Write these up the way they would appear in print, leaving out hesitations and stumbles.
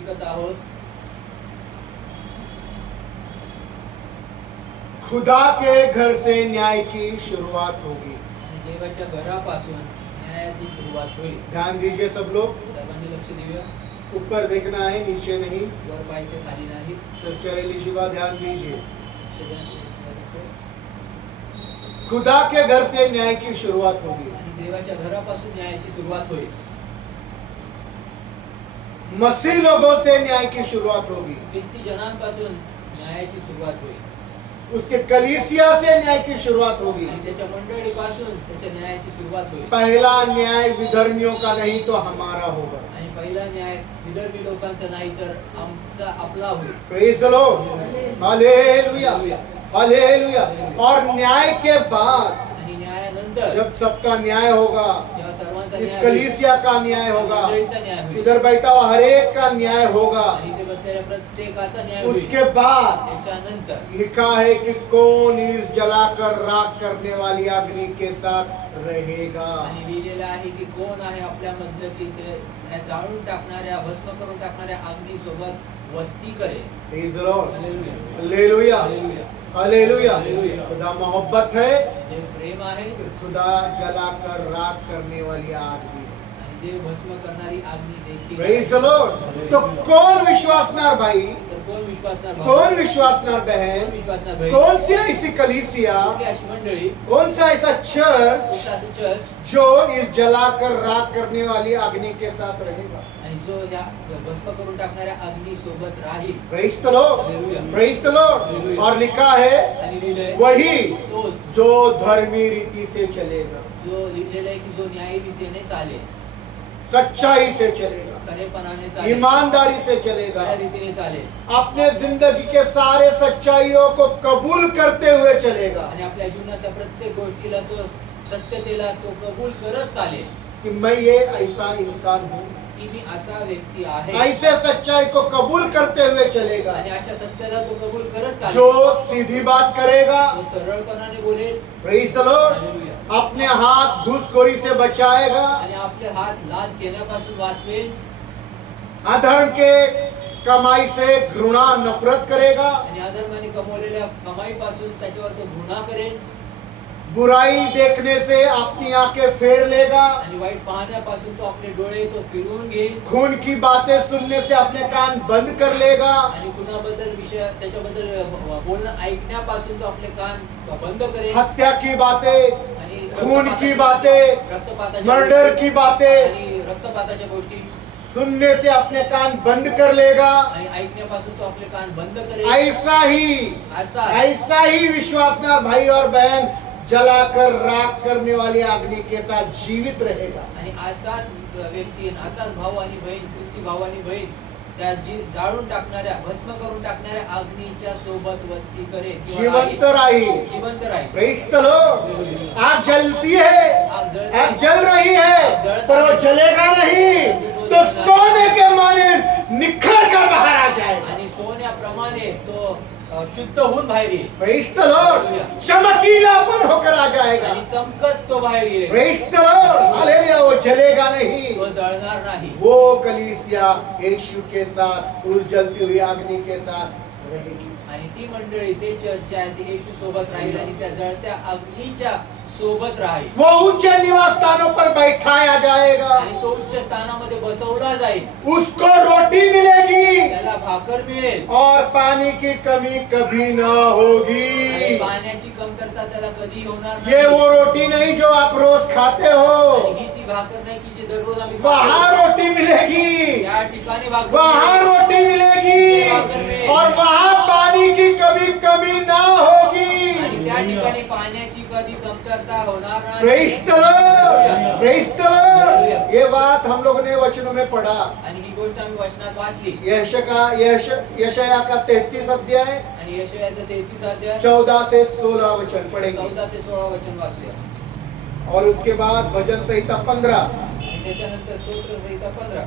शिकत आहोत, खुदा के घर से न्याय की शुरुआत होगी। आणि देवाच्या घरापासून न्यायाची सुरुवात होईल. ध्यान दीजिए सब लोग, सर्वांनी लक्ष देऊया. ऊपर देखना है, नीचे नहीं। वर पाहायचे, खाली नाही. चरेली शिवा ध्यान दीजिए। लक्ष द्या, शिवाचे. खुदा के घर से न्याय की शुरुआत होगी। आणि देवाच्या घरापासून न्यायाची सुरुवात होईल. मसीह लोगों से न्याय की शुरुआत होगी। ख्रिस्ती जनांपासून न्यायाची सुरुवात होईल. उसके कलीसिया से न्याय की शुरुआत होगी। आणि त्याच्या मंडळीपासून त्याच्या न्यायाची सुरुवात होईल. पहला न्याय विधर्मियों का नहीं तो हमारा होगा। आणि पहिला न्याय विधर्मी लोकांचा नाही तर आमचा आपला होईल. Praise the Lord, hallelujah, hallelujah. और न्याय के बाद आणि न्यायानंतर जब सबका न्याय होगा, जेव्हा सर्वांचा इस न्याय होईल, कलीसिया का न्याय होगा, मंडळीचा न्याय होईल, इधर बैठा हुआ हर एक का न्याय होगा, आणि इथे बसलेल्या प्रत्येकाचा न्याय होईल. उसके बाद त्याच्यानंतर लिखा है कि कौन इस जलाकर राख करने वाली अग्नि के साथ रहेगा। आणि लिहिलेलं आहे की कोण आहे आपल्या मधलं की ते ह्या जाळून टाकणाऱ्या, भस्म करून टाकणाऱ्या अग्नी सोबत वस्ती करेल. Praise the Lord, hallelujah, hallelujah, hallelujah. Hallelujah. Hallelujah. खुदा मोहब्बत है, देव प्रेम आहे खुदा जलाकर राख करने वाली आग भी है। आणि देव भस्म करणारी अग्नी देखील प्रेज द आहे. लॉर्ड। तो कौन विश्वासनार भाई, तर कोण विश्वासणार भाऊ? कौन विश्वासनार कोण बहन, विश्वासणार बहीण? कौन सी ऐसी कलीसिया, कुठली अशी मंडळी, कौन सा ऐसा चर्च कुठलं असं चर्च जो इस जलाकर राख करने वाली अग्नि के साथ रहेगा। आणि जो या भस्म करून टाकणाऱ्या अग्नी सोबत राहील. Praise the Lord, hallelujah. Praise the Lord. और लिखा है आणि लिहिलंय वही तोच जो धर्मी रीति से चलेगा, जो लिहिलेलं आहे की जो न्यायी रीतीने चालेल, सच्चाई से चलेगा, खरेपणाने चालेल, ईमानदारी से चलेगा, खऱ्या रीतीने चालेल, अपने जिंदगी के सारे सच्चाइयों को कबूल करते हुए चलेगा आणि आपल्या जीवनाच्या प्रत्येक गोष्टीला तो सत्यतेला तो कबूल करत चालेल कि मैं ये ऐसा इंसान हूँ। की मी असा व्यक्ती आहे. ऐसे सच्चाई को कबूल करते हुए चलेगा। आणि अशा सत्याला तो कबूल करत चालेल. जो सीधी बात करेगा, तो सरळपणाने बोलेल. Praise the Lord, hallelujah. अपने हाथ घूसखोरी से बचाएगा, आणि आपले हात लाच घेण्यापासून वाचवेल. अधर्म के कमाई से घृणा नफरत करेगा, आणि अधर्माने कमवलेल्या कमाईपासून त्याच्यावर तो घृणा करेल. बुराई देखने से अपनी आंखें फेर लेगा, आणि वाईट पाहण्यापासून तो आपले डोळे तो फिरवून घेईल. खून की बातें सुनने से अपने कान बंद कर लेगा, आणि कुणाबद्दल विषय त्याच्याबद्दल बोलणं ऐकण्यापासून तो आपले कान बंद करेल. हत्या की बातें, आणि खून की रक्तपाताच्या बातें, रक्तपाताच्या मर्डर गोष्टी, की बातें आणि रक्तपाताच्या गोष्टी सुनने से अपने कान बंद कर लेगा। आणि ऐकण्यापासून तो आपले कान बंद करेल. ऐसा असा ही विश्वासनार भाई और बहन जलाकर राख करने वाली अग्नि के साथ जीवित रहेगा। आणि असाच व्यक्ती, असाच भाऊ आणि बहीण, ख्रिस्ती भाऊ आणि बहीण त्या जाळून टाकणाऱ्या, भस्म करून टाकणाऱ्या अग्नीच्या सोबत वस्ती करेल किंवा जीवंत राहील. राही। जिवंत राहील. Praise the Lord. आग जलती है, आग जळते. आग जल रही है, पर वो जलेगा नहीं, तो सोने के माने निखर कर बाहर आ जाएगा। आणि सोन्याप्रमाणे तो शुद्ध होऊन बाहेर येईल. प्रेज द लॉर्ड, चमकीलापन होकर आ जाएगा। आणि चमकत तो बाहेर येईल. Praise the Lord, hallelujah. वो जलेगा नहीं, तो जळणार नाही. वो कलीसिया यीशु के साथ उस जलती हुई अग्नि के साथ रहेगी। आणि ती मंडळी, ते चर्च आहे, ती येशू सोबत राहील आणि त्या जळत्या अग्नीच्या सोबत राहील. वो ऊंचे निवास स्थानों पर बैठाया जाएगा, आणि तो उच्च स्थानामध्ये बसवला जाईल. उसको रोटी मिलेगी त्याला भाकर मिळेल. और पानी की कमी कभी न आणि होगी। पाण्याची कमतरता त्याला कधी होणार ये नाही. वो रोटी नहीं जो आप रोज खाते आणि हो, ही ती भाकर नाही की जी दररोज आम्ही वहाँ खातो. रोटी मिलेगी, त्या ठिकाणी भाकर वहाँ मिळेल. रोटी मिलेगी और वहाँ पानी की कभी कमी ना होगी। आणि त्या ठिकाणी पाण्याची कधी कमतरता होणार नाही. Praise the Lord, praise the Lord. ये बात हम लोगों ने वचनों में पढ़ा। आणि ही गोष्ट आम्ही वचनात वाचली. यशाया का 33 अध्याय आणि यशायाचं 33 अध्याय 14 से 16 वचन पढ़ेंगे 14 ते 16 वचन वाचले. और उसके बाद भजन संहिता 15 आणि त्याच्यानंतर स्तोत्र संहिता 15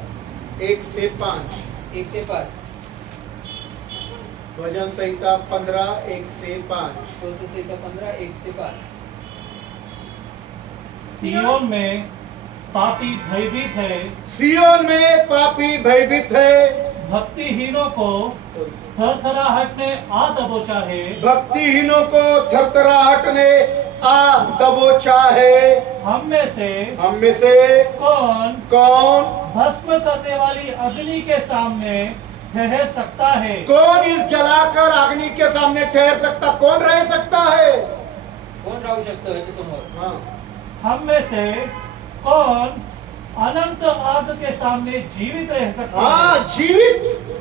1 से 5, 1 ते 5, भजन संहिता 15 1 से 5। स्तोत्र संहिता 15 1 ते 5. सियोन में पापी भयभीत है, सियोन में पापी भयभीत है, भक्तिहीनों को थरथराहट ने आ दबोचा है। भक्तिहीनों को थरथराहट ने आ दबोचा है। हम में से कौन भस्म करने वाली अग्नि के सामने ठहर सकता है? कौन इस जलाकर अग्नि के सामने ठहर सकता, कौन रह सकता है? कोण राहू शकतो याच्या समोर? हाँ। हम में से कौन अनंत आग के सामने जीवित रह सकता है? हाँ, जीवित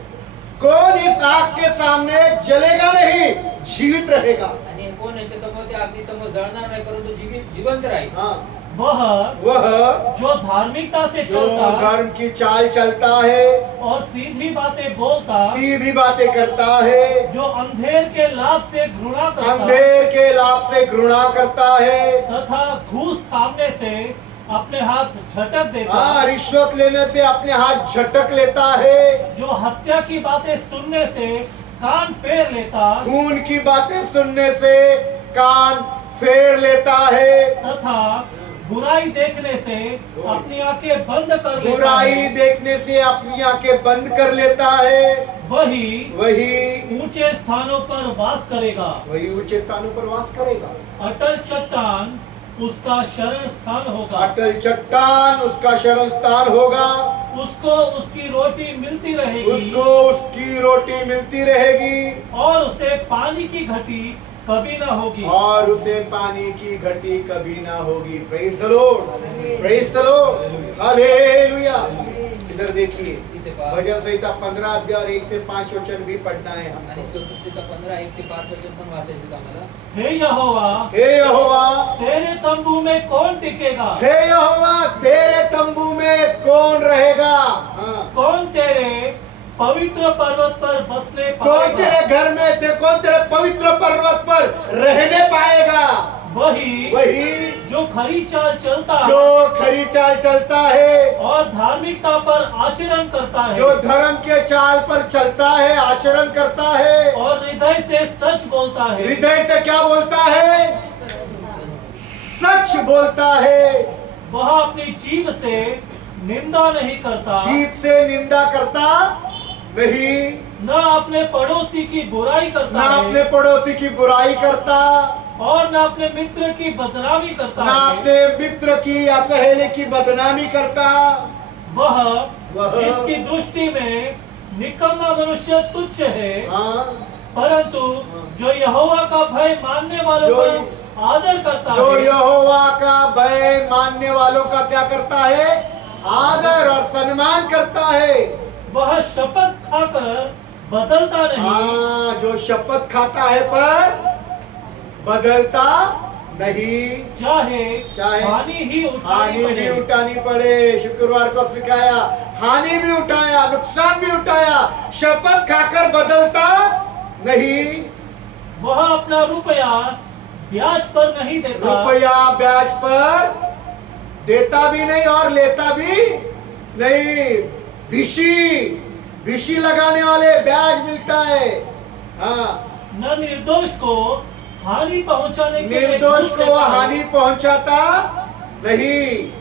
कौन इस आग के सामने जलेगा नहीं, जीवित रहेगा। आणि कोण याच्या समोर त्या अग्नी समोर जळणार नाही परंतु जिवंत राहील? हाँ, वह जो धार्मिकता से जो चलता धर्म की चाल चलता है, और सीधी बातें बोलता, सीधी बातें करता है, जो अंधेर के लाभ से घृणा करता अंधेर के लाभ से घृणा करता है, तथा घूस थामने से अपने हाथ झटक देता, हाँ, रिश्वत लेने से अपने हाथ झटक लेता है, जो हत्या की बातें सुनने से कान फेर लेता खून की बातें सुनने से कान फेर लेता है, तथा बुराई देखने से अपनी आंखें बंद कर लेता बुराई है, देखने से अपनी आंखें बंद कर लेता है, वही ऊंचे स्थानों पर वास करेगा। वही ऊंचे स्थानों पर वास करेगा। अटल चट्टान उसका शरण स्थान होगा। अटल चट्टान उसका शरण स्थान होगा। उसको उसकी रोटी मिलती रहेगी, उसको उसकी रोटी मिलती रहेगी, और उसे पानी की घटी कभी ना होगी। और उसे पानी की घटी कभी ना होगी। Praise the Lord, praise the Lord, hallelujah. इधर देखिए, इथे पहा. भजन संहिता 15 अध्याय और 1 से 5 वचन भी पढ़ना है आणि हमको। स्तोत्रसंहिता 15 1 ते 5 वचन पण वाचायचे आम्हाला. हे यहोवा, हे यहोवा, तेरे तंबू में कौन टिकेगा? हे यहोवा, तेरे तंबू में कौन रहेगा? हाँ। कौन तेरे पवित्र पर्वत पर बसने कौन पाएगा? तेरे घर में थे, कौन तेरे पवित्र पर्वत पर रहने पाएगा? वही जो खरी चाल चलता जो खरी चाल चलता है, और धार्मिकता पर आचरण करता है, जो धर्म के चाल पर चलता है, आचरण करता है, और हृदय से सच बोलता है। हृदय से क्या बोलता है? सच बोलता है। वह अपनी जीभ से निंदा नहीं करता, जीभ से निंदा करता नहीं, न अपने पड़ोसी की बुराई करता ना है, अपने पड़ोसी की बुराई करता, और न अपने मित्र की बदनामी करता ना है। अपने मित्र की या सहेली की बदनामी करता। वह वह जिसकी दृष्टि में निकम्मा मनुष्य तुच्छ है, हाँ, परंतु जो यहोवा का भय मानने वालों जो- का आदर करता जो है, यहोवा का भय मानने वालों का क्या करता है? आदर और सम्मान करता है। वह शपथ खाकर बदलता नहीं, हाँ, जो शपथ खाता है पर बदलता नहीं, चाहे चाहे हानि ही हानि उठानी भी पड़े। उठानी पड़े। शुक्रवार को सिखाया, हानि भी उठाया, नुकसान भी उठाया, शपथ खाकर बदलता नहीं। वह अपना रुपया ब्याज पर नहीं देता, रुपया ब्याज पर देता भी नहीं और लेता भी नहीं। भिशी लगाने वाले ब्याज मिलता है। हाँ, न निर्दोष को हानि पहुंचाने के लिए निर्दोष घूस को देता है। हानि पहुंचाता नहीं।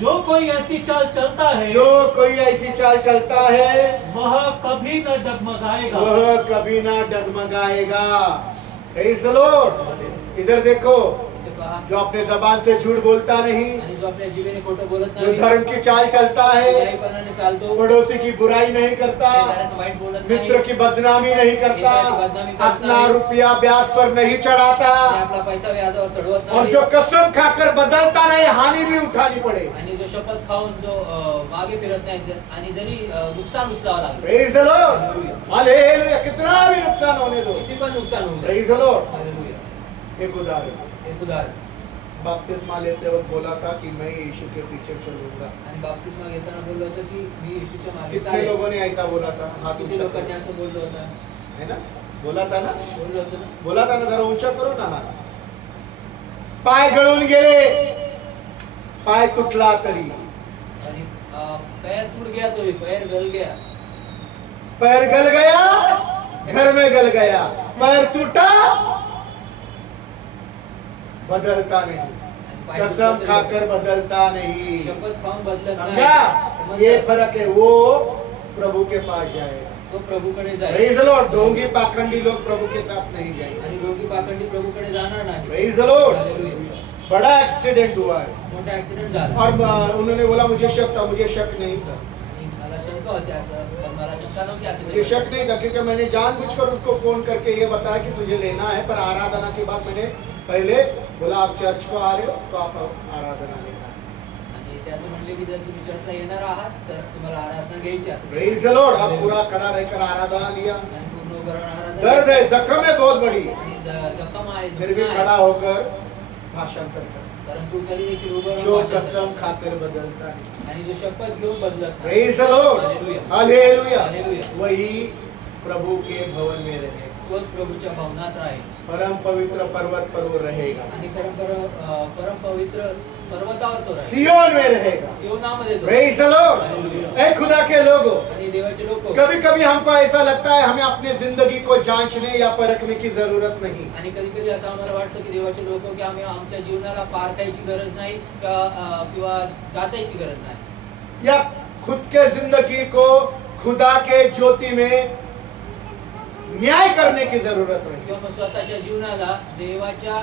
जो कोई ऐसी चाल चलता है, जो कोई ऐसी चाल चलता है, वह कभी न डगमगाएगा। वह कभी ना डगमगाएगा। Praise the Lord. इधर देखो, इथे पहा. जो अपने जबान से झूठ बोलता नहीं, आणि जो आपल्या जीवेने खोटं बोलत जो नाही, धर्म की चाल चलता है, न्यायीपणाने चालतो, पड़ोसी की बुराई नहीं करता, शेजाऱ्याचं वाईट बोलत नाही, मित्र की बदनामी नहीं करता, मित्राची बदनामी करत अपना नाही, रुपया ब्याज पर नहीं चढ़ाता, आणि आपला पैसा व्याजावर चढवत और नाही, जो कसम खाकर बदलता नहीं, हानि भी उठानी पड़े। आणि जो शपथ खाऊन जो मागे फिरत नाही आणि जरी नुकसान उचलावं लागलं, प्रेज़ द लॉर्ड, हालेलुया। कितना भी नुकसान होने दो, किती पण नुकसान होऊ दे. Praise the Lord. हालेलुया. एक उदाहरण, एक उदाहरण. बपतिस्मा लेते वक्त बोला था कि मैं यीशु के पीछे चलूंगा। आणि बाप्तिस्मा घेताना बोललो होतं की मी येशूच्या मागे कितने चालेल. लोगों ने ऐसा बोला था? हाथ किती ऊंचा लोकांनी करो। असं बोललो होतं? है ना? बोला था ना? बोललो होतं ना? बोला था ना? जरा ऊंचा करो ना हात. पाय गळून गेले, पाय तुटला तरी, आणि पैर टूट गया तो भी पैर गल गया. पैर गल गया, घर में गल गया, पैर टूटा, बदलता नहीं, आणि पाय कसम तुटला खाकर तरी बदलता नहीं। शपथ खाऊन बदलत नाही. समझा? ये फर्क है। वो प्रभु के पास जाएगा। तो प्रभूकडे जाईल प्रेज द लॉर्ड। ढोंगी पाखंडी लोग प्रभु के साथ नहीं जाएंगे। आणि दोघी पाखंडी प्रभूकडे जाणार नाही। Praise the Lord. हालेलुया। बड़ा एक्सीडेंट हुआ है मोठा ऍक्सिडेंट झाला और उन्होंने बोला मुझे शक था, मुझे शक नहीं था, आणि मला शंका होती असं, पण मला शंका नव्हती असं मुझे शक नहीं था, क्योंकि मैंने जानबूझकर उसको फोन करके ये बताया कि तुझे लेना है, पर आराधना के बाद मैंने पहले बोला आप चर्च को आ रहे हो तो आप आराधना लेना है। आणि ते असं म्हणले की जर तुम्ही चर्चला येणार आहात तर तुम्हाला आराधना घ्यायची असेल। Praise the Lord. आप पूरा खड़ा रहकर आराधना लिया। आणि पूर्ण उभं राहून आराधना दर्द है, जख्म है बहुत बड़ी, आणि जखम आहे, फिर भी दुखणं आहे, खड़ा होकर भाषांतर कर। परंतु तरी देखील उभं राहून जो भाषण कसम करतो। खाकर बदलता है। आणि जो शपथ घेऊन बदलत नाही। Praise the Lord. Hallelujah. Hallelujah. Hallelujah. वही प्रभु के भवन में रहे, तोच प्रभूच्या भवनात राहील परम पवित्र पर्वत पर वो रहेगा, आणि परम पवित्र पर्वतावर तो राहील, सियोन में रहेगा। सियोनामध्ये तो प्रेज द लॉर्ड। हालेलुया। ए खुदा के लोगों, आणि देवाचे लोक कभी कभी हमको ऐसा लगता है हमें अपनी जिंदगी को जांचने या परखने की जरूरत नहीं। आणि कधी कधी असं आम्हाला वाटतं की देवाचे लोक की आम्ही आमच्या जीवनाला पारखायची गरज नाही किंवा जाचायची गरज नाही, या खुद के जिंदगी को खुदा के ज्योति में न्याय करने की जरूरत नहीं। किंवा मग स्वतःच्या जीवनाला देवाच्या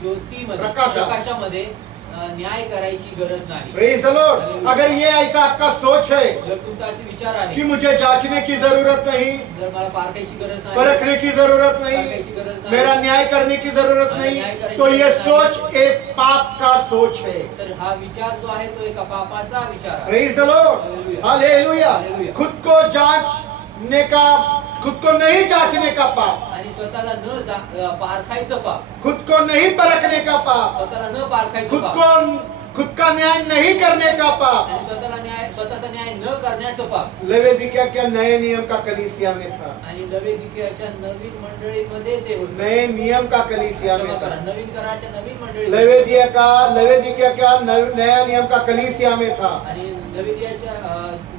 ज्योतीमध्ये प्रकाशामध्ये न्याय करायची गरज नाही। Praise the Lord. अगर ये ऐसा आपका सोच है जर तुमचा असे विचार आहे कि मुझे जांचने की जरूरत नहीं, जर मला पारखायची गरज नाही, परखने की जरूरत नहीं, पारखायची गरज नाही, मेरा न्याय करने की जरूरत नहीं, तो ये सोच एक पाप का सोच है। तर हा विचार जो आहे तो एका पापाचा विचार आहे। Praise the Lord. Hallelujah. Hallelujah. खुद को जांचने का, खुद को नहीं जांचने का पाप, आणि स्वतःला पारखायचं पाप, खुद को नहीं परखने का पाप, स्वतःला न पारखायचं खुद पाप, को खुद का न्याय नहीं करने का पाप। आणि स्वतःचा न्याय न करण्याचं पाप। लवेदिकिया क्या नए नियम का कलीसिया में था, आणि लवेदिकियाच्या नवीन मंडळीमध्ये ते होते। नए नियम का कलीसिया में क्षमा था। करा, नवीन कराच्या नवीन मंडळी लवेदिकिया क्या नया नियम का कलीसिया में था। आणि लवेदियाच्या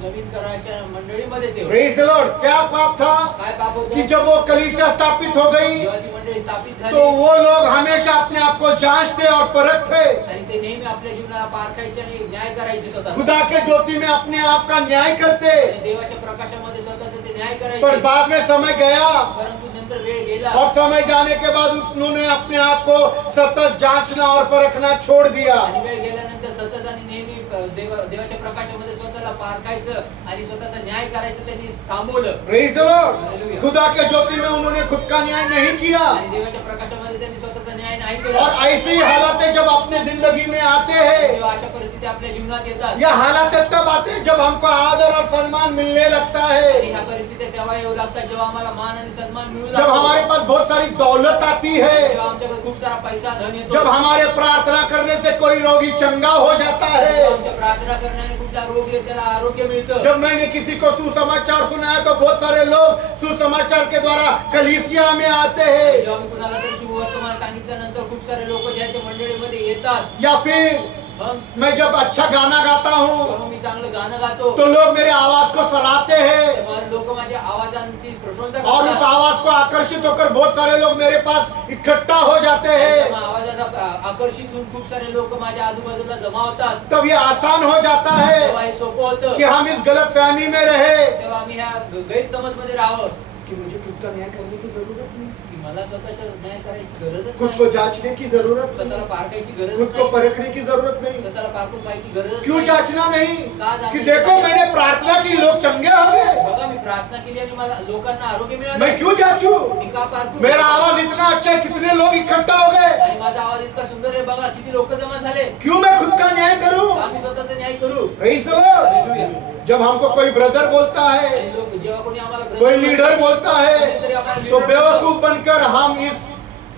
नवीन कराच्या मंडळीमध्ये ते होते। Praise the Lord. क्या पाप था काय पाप होतं? कि जब वो कलीसिया स्थापित हो गई जेव्हा ती मंडळी स्थापित झाली तो वो लोग हमेशा अपने आप को जांचते और परखते, आणि ते नेहमी आपल्या जीवनाला पारखायचे आणि न्याय करायचे स्वतः, खुदा के ज्योति में अपने आप का न्याय करते। आणि देवाच्या प्रकाशामध्ये स्वतःचं ते न्याय पर करायचे। बाद में समय गया परंतु नंतर वेळ गेला और समय जाने के बाद उन्होंने अपने आप को सतत जांचना और परखना छोड़ दिया। आणि वेळ गेल्यानंतर सतत आणि नेहमी देवाच्या प्रकाशामध्ये स्वतःला पारखायचं आणि स्वतःचा न्याय करायचं त्यांनी थांबवलं। Praise the Lord. हालेलुया। खुदा के ज्योति में उन्होंने खुद का न्याय नहीं किया। आणि देवाच्या प्रकाशामध्ये त्यांनी स्वतःचा न्याय नाही केला। और ऐसी हालातें जब अपने जिंदगी में आते हैं, जेव्हा अशा परिस्थिती आपल्या जीवनात येतात, यह हालातें तब आते हैं जब हमको आदर और सम्मान मिलने लगता आणि है, ह्या परिस्थिती तेव्हा येऊ लागतात जेव्हा आम्हाला मान आणि सन्मान मिळू जब लागतो, हमारे पास बहुत सारी दौलत आती है, जेव्हा आमच्याकडे खूप सारा पैसा धन येतो, जब हमारे प्रार्थना करने से कोई रोगी चंगा हो जाता है, जेव्हा आमच्या प्रार्थना करण्याने कुठला रोग येतो त्याला आरोग्य मिळतं, जब मैंने किसी को सुसमाचार सुनाया तो बहुत सारे लोग सुसमाचार के द्वारा कलीसिया में आते हैं, जेव्हा मी कुणाला तरी शुभवर्तमान सांगितल्यानंतर खूप सारे लोक जे आहेत ते मंडळीमध्ये येतात। या फिर मग मैं जब अच्छा गाना गाता हूँ जेव्हा मी चांगलं गाणं गातो तो लोग मेरे आवाज को सराहते हैं तेव्हा लोक माझ्या आवाजांची प्रशंसा और उस करतात। आवाज को आकर्षित होकर बहुत सारे लोग मेरे पास इकट्ठा हो जाते हैं। तेव्हा आवाजाला आकर्षित होऊन खूप सारे लोक माझ्या आजूबाजूला जमा होतात। तब ये आसान हो जाता है तेव्हा हे सोपं होतं कि हम इस गलत फहमी में रहे तेव्हा आम्ही ह्या गैरसमज मध्ये राहावं कि मुझे खुद का न्याय करने की जरूरत नहीं, की मला स्वतःचा न्याय करायची गरजच खुद को नाही, जांचने की जरूरत स्वतःला नहीं, पारखायची खुद गरज को नाही, परखने की जरूरत नहीं। स्वतःला पारखून पाहायची गरज क्यों नाही। जांचना नहीं का जांचना कि नहीं? देखो मैंने प्रार्थना की, लोग चंगे हो गए, बघा मी प्रार्थना केली आणि मला लोकांना आरोग्य मैं मिळालं, क्यों जांचू? मी का पारखू? मेरा आवाज इतना अच्छा है, कितने लोग इकट्ठा हो गए, आणि माझा आवाज इतका सुंदर आहे, बघा किती लोक जमा झाले, क्यों मैं खुद का न्याय करूं? का मी स्वतःचा न्याय करू? Praise the Lord. हालेलुया। जब हमको कोई ब्रदर बोलता है, आणि लोक जेव्हा कोणी आम्हाला कोई लीडर बोलता है, कोणीतरी आम्हाला तो leader बेवकूफ बनकर हम इस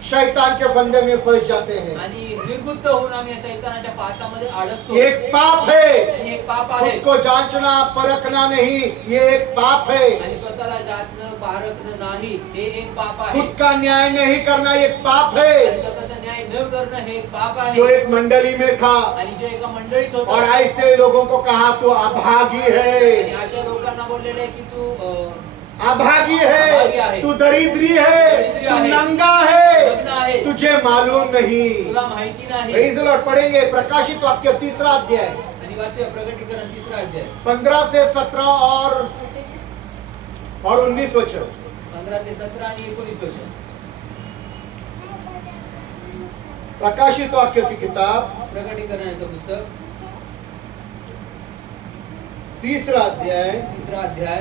शैतान के फंदे में फंस जाते हैं। आणि निर्बुद्ध होऊन आम्ही शैतानाच्या पासामध्ये अडकतो। ये एक पाप है, आणि एक पाप आहे, खुद को जांचना परखना नहीं, ये एक पाप है। आणि स्वतःला जाचणं पारखणं नाही, हे एक पाप आहे, खुद का न्याय नहीं करना एक पाप है, आणि स्वतःचा न्याय न करणं हे एक पाप आहे। जो एक मंडली में था आणि जे एका मंडळीत होतं, और ऐसे लोगों को कहा तू अभागी आणि है, अशा लोकांना बोललेले आहे की तू अभागी अभागी है, आहे, तू दरिद्री है, दरिद्री तू आहे, नंगा है, लग्न आहे, तुझे मालूम नहीं। तुला माहिती नाही। Praise the Lord. पढ़ेंगे प्रकाशित वाक्य 3 अध्याय आणि वाचूया प्रकटीकरण 3 अध्याय 15 से 17 और और 19 वचन 15 ते 17 आणि 19 वचन. प्रकाशित वाक्य की किताब प्रकटीकरणाचं पुस्तक 3रा अध्याय 3रा अध्याय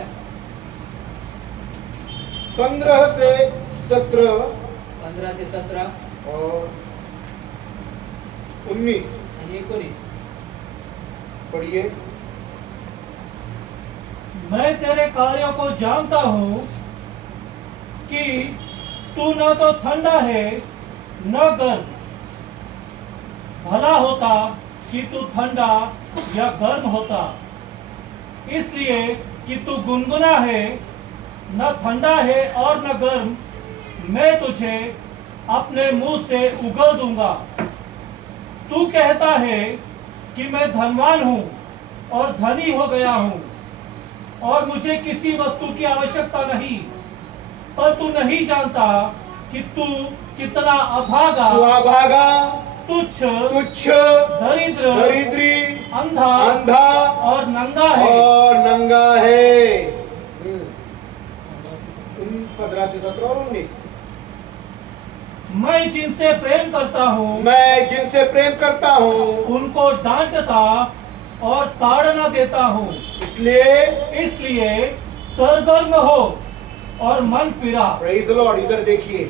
15 से 17 15 ते 17 और 19 आणि 19. पढ़िए. मैं तेरे कार्यों को जानता हूं कि तू न तो ठंडा है न गर्म. भला होता कि तू ठंडा या गर्म होता. इसलिए कि तू गुनगुना है, न ठंडा है और न गर्म, मैं तुझे अपने मुंह से उगल दूंगा. तू कहता है कि मैं धनवान हूं और धनी हो गया हूं और मुझे किसी वस्तु की आवश्यकता नहीं, पर तू नहीं जानता कि तू कितना अभागा, तू अभागा, तुच्छ, तुच्छ, दरिद्र, दरिद्री, अंधा अंधा और नंगा है. और नंगा है. 15 से 17 और 19. मैं जिनसे प्रेम करता हूँ मैं जिनसे प्रेम करता हूँ उनको डांटता और ताड़ना देता हूँ. इसलिए सरगर्म हो और मन फिरा. Praise the Lord. इधर देखिए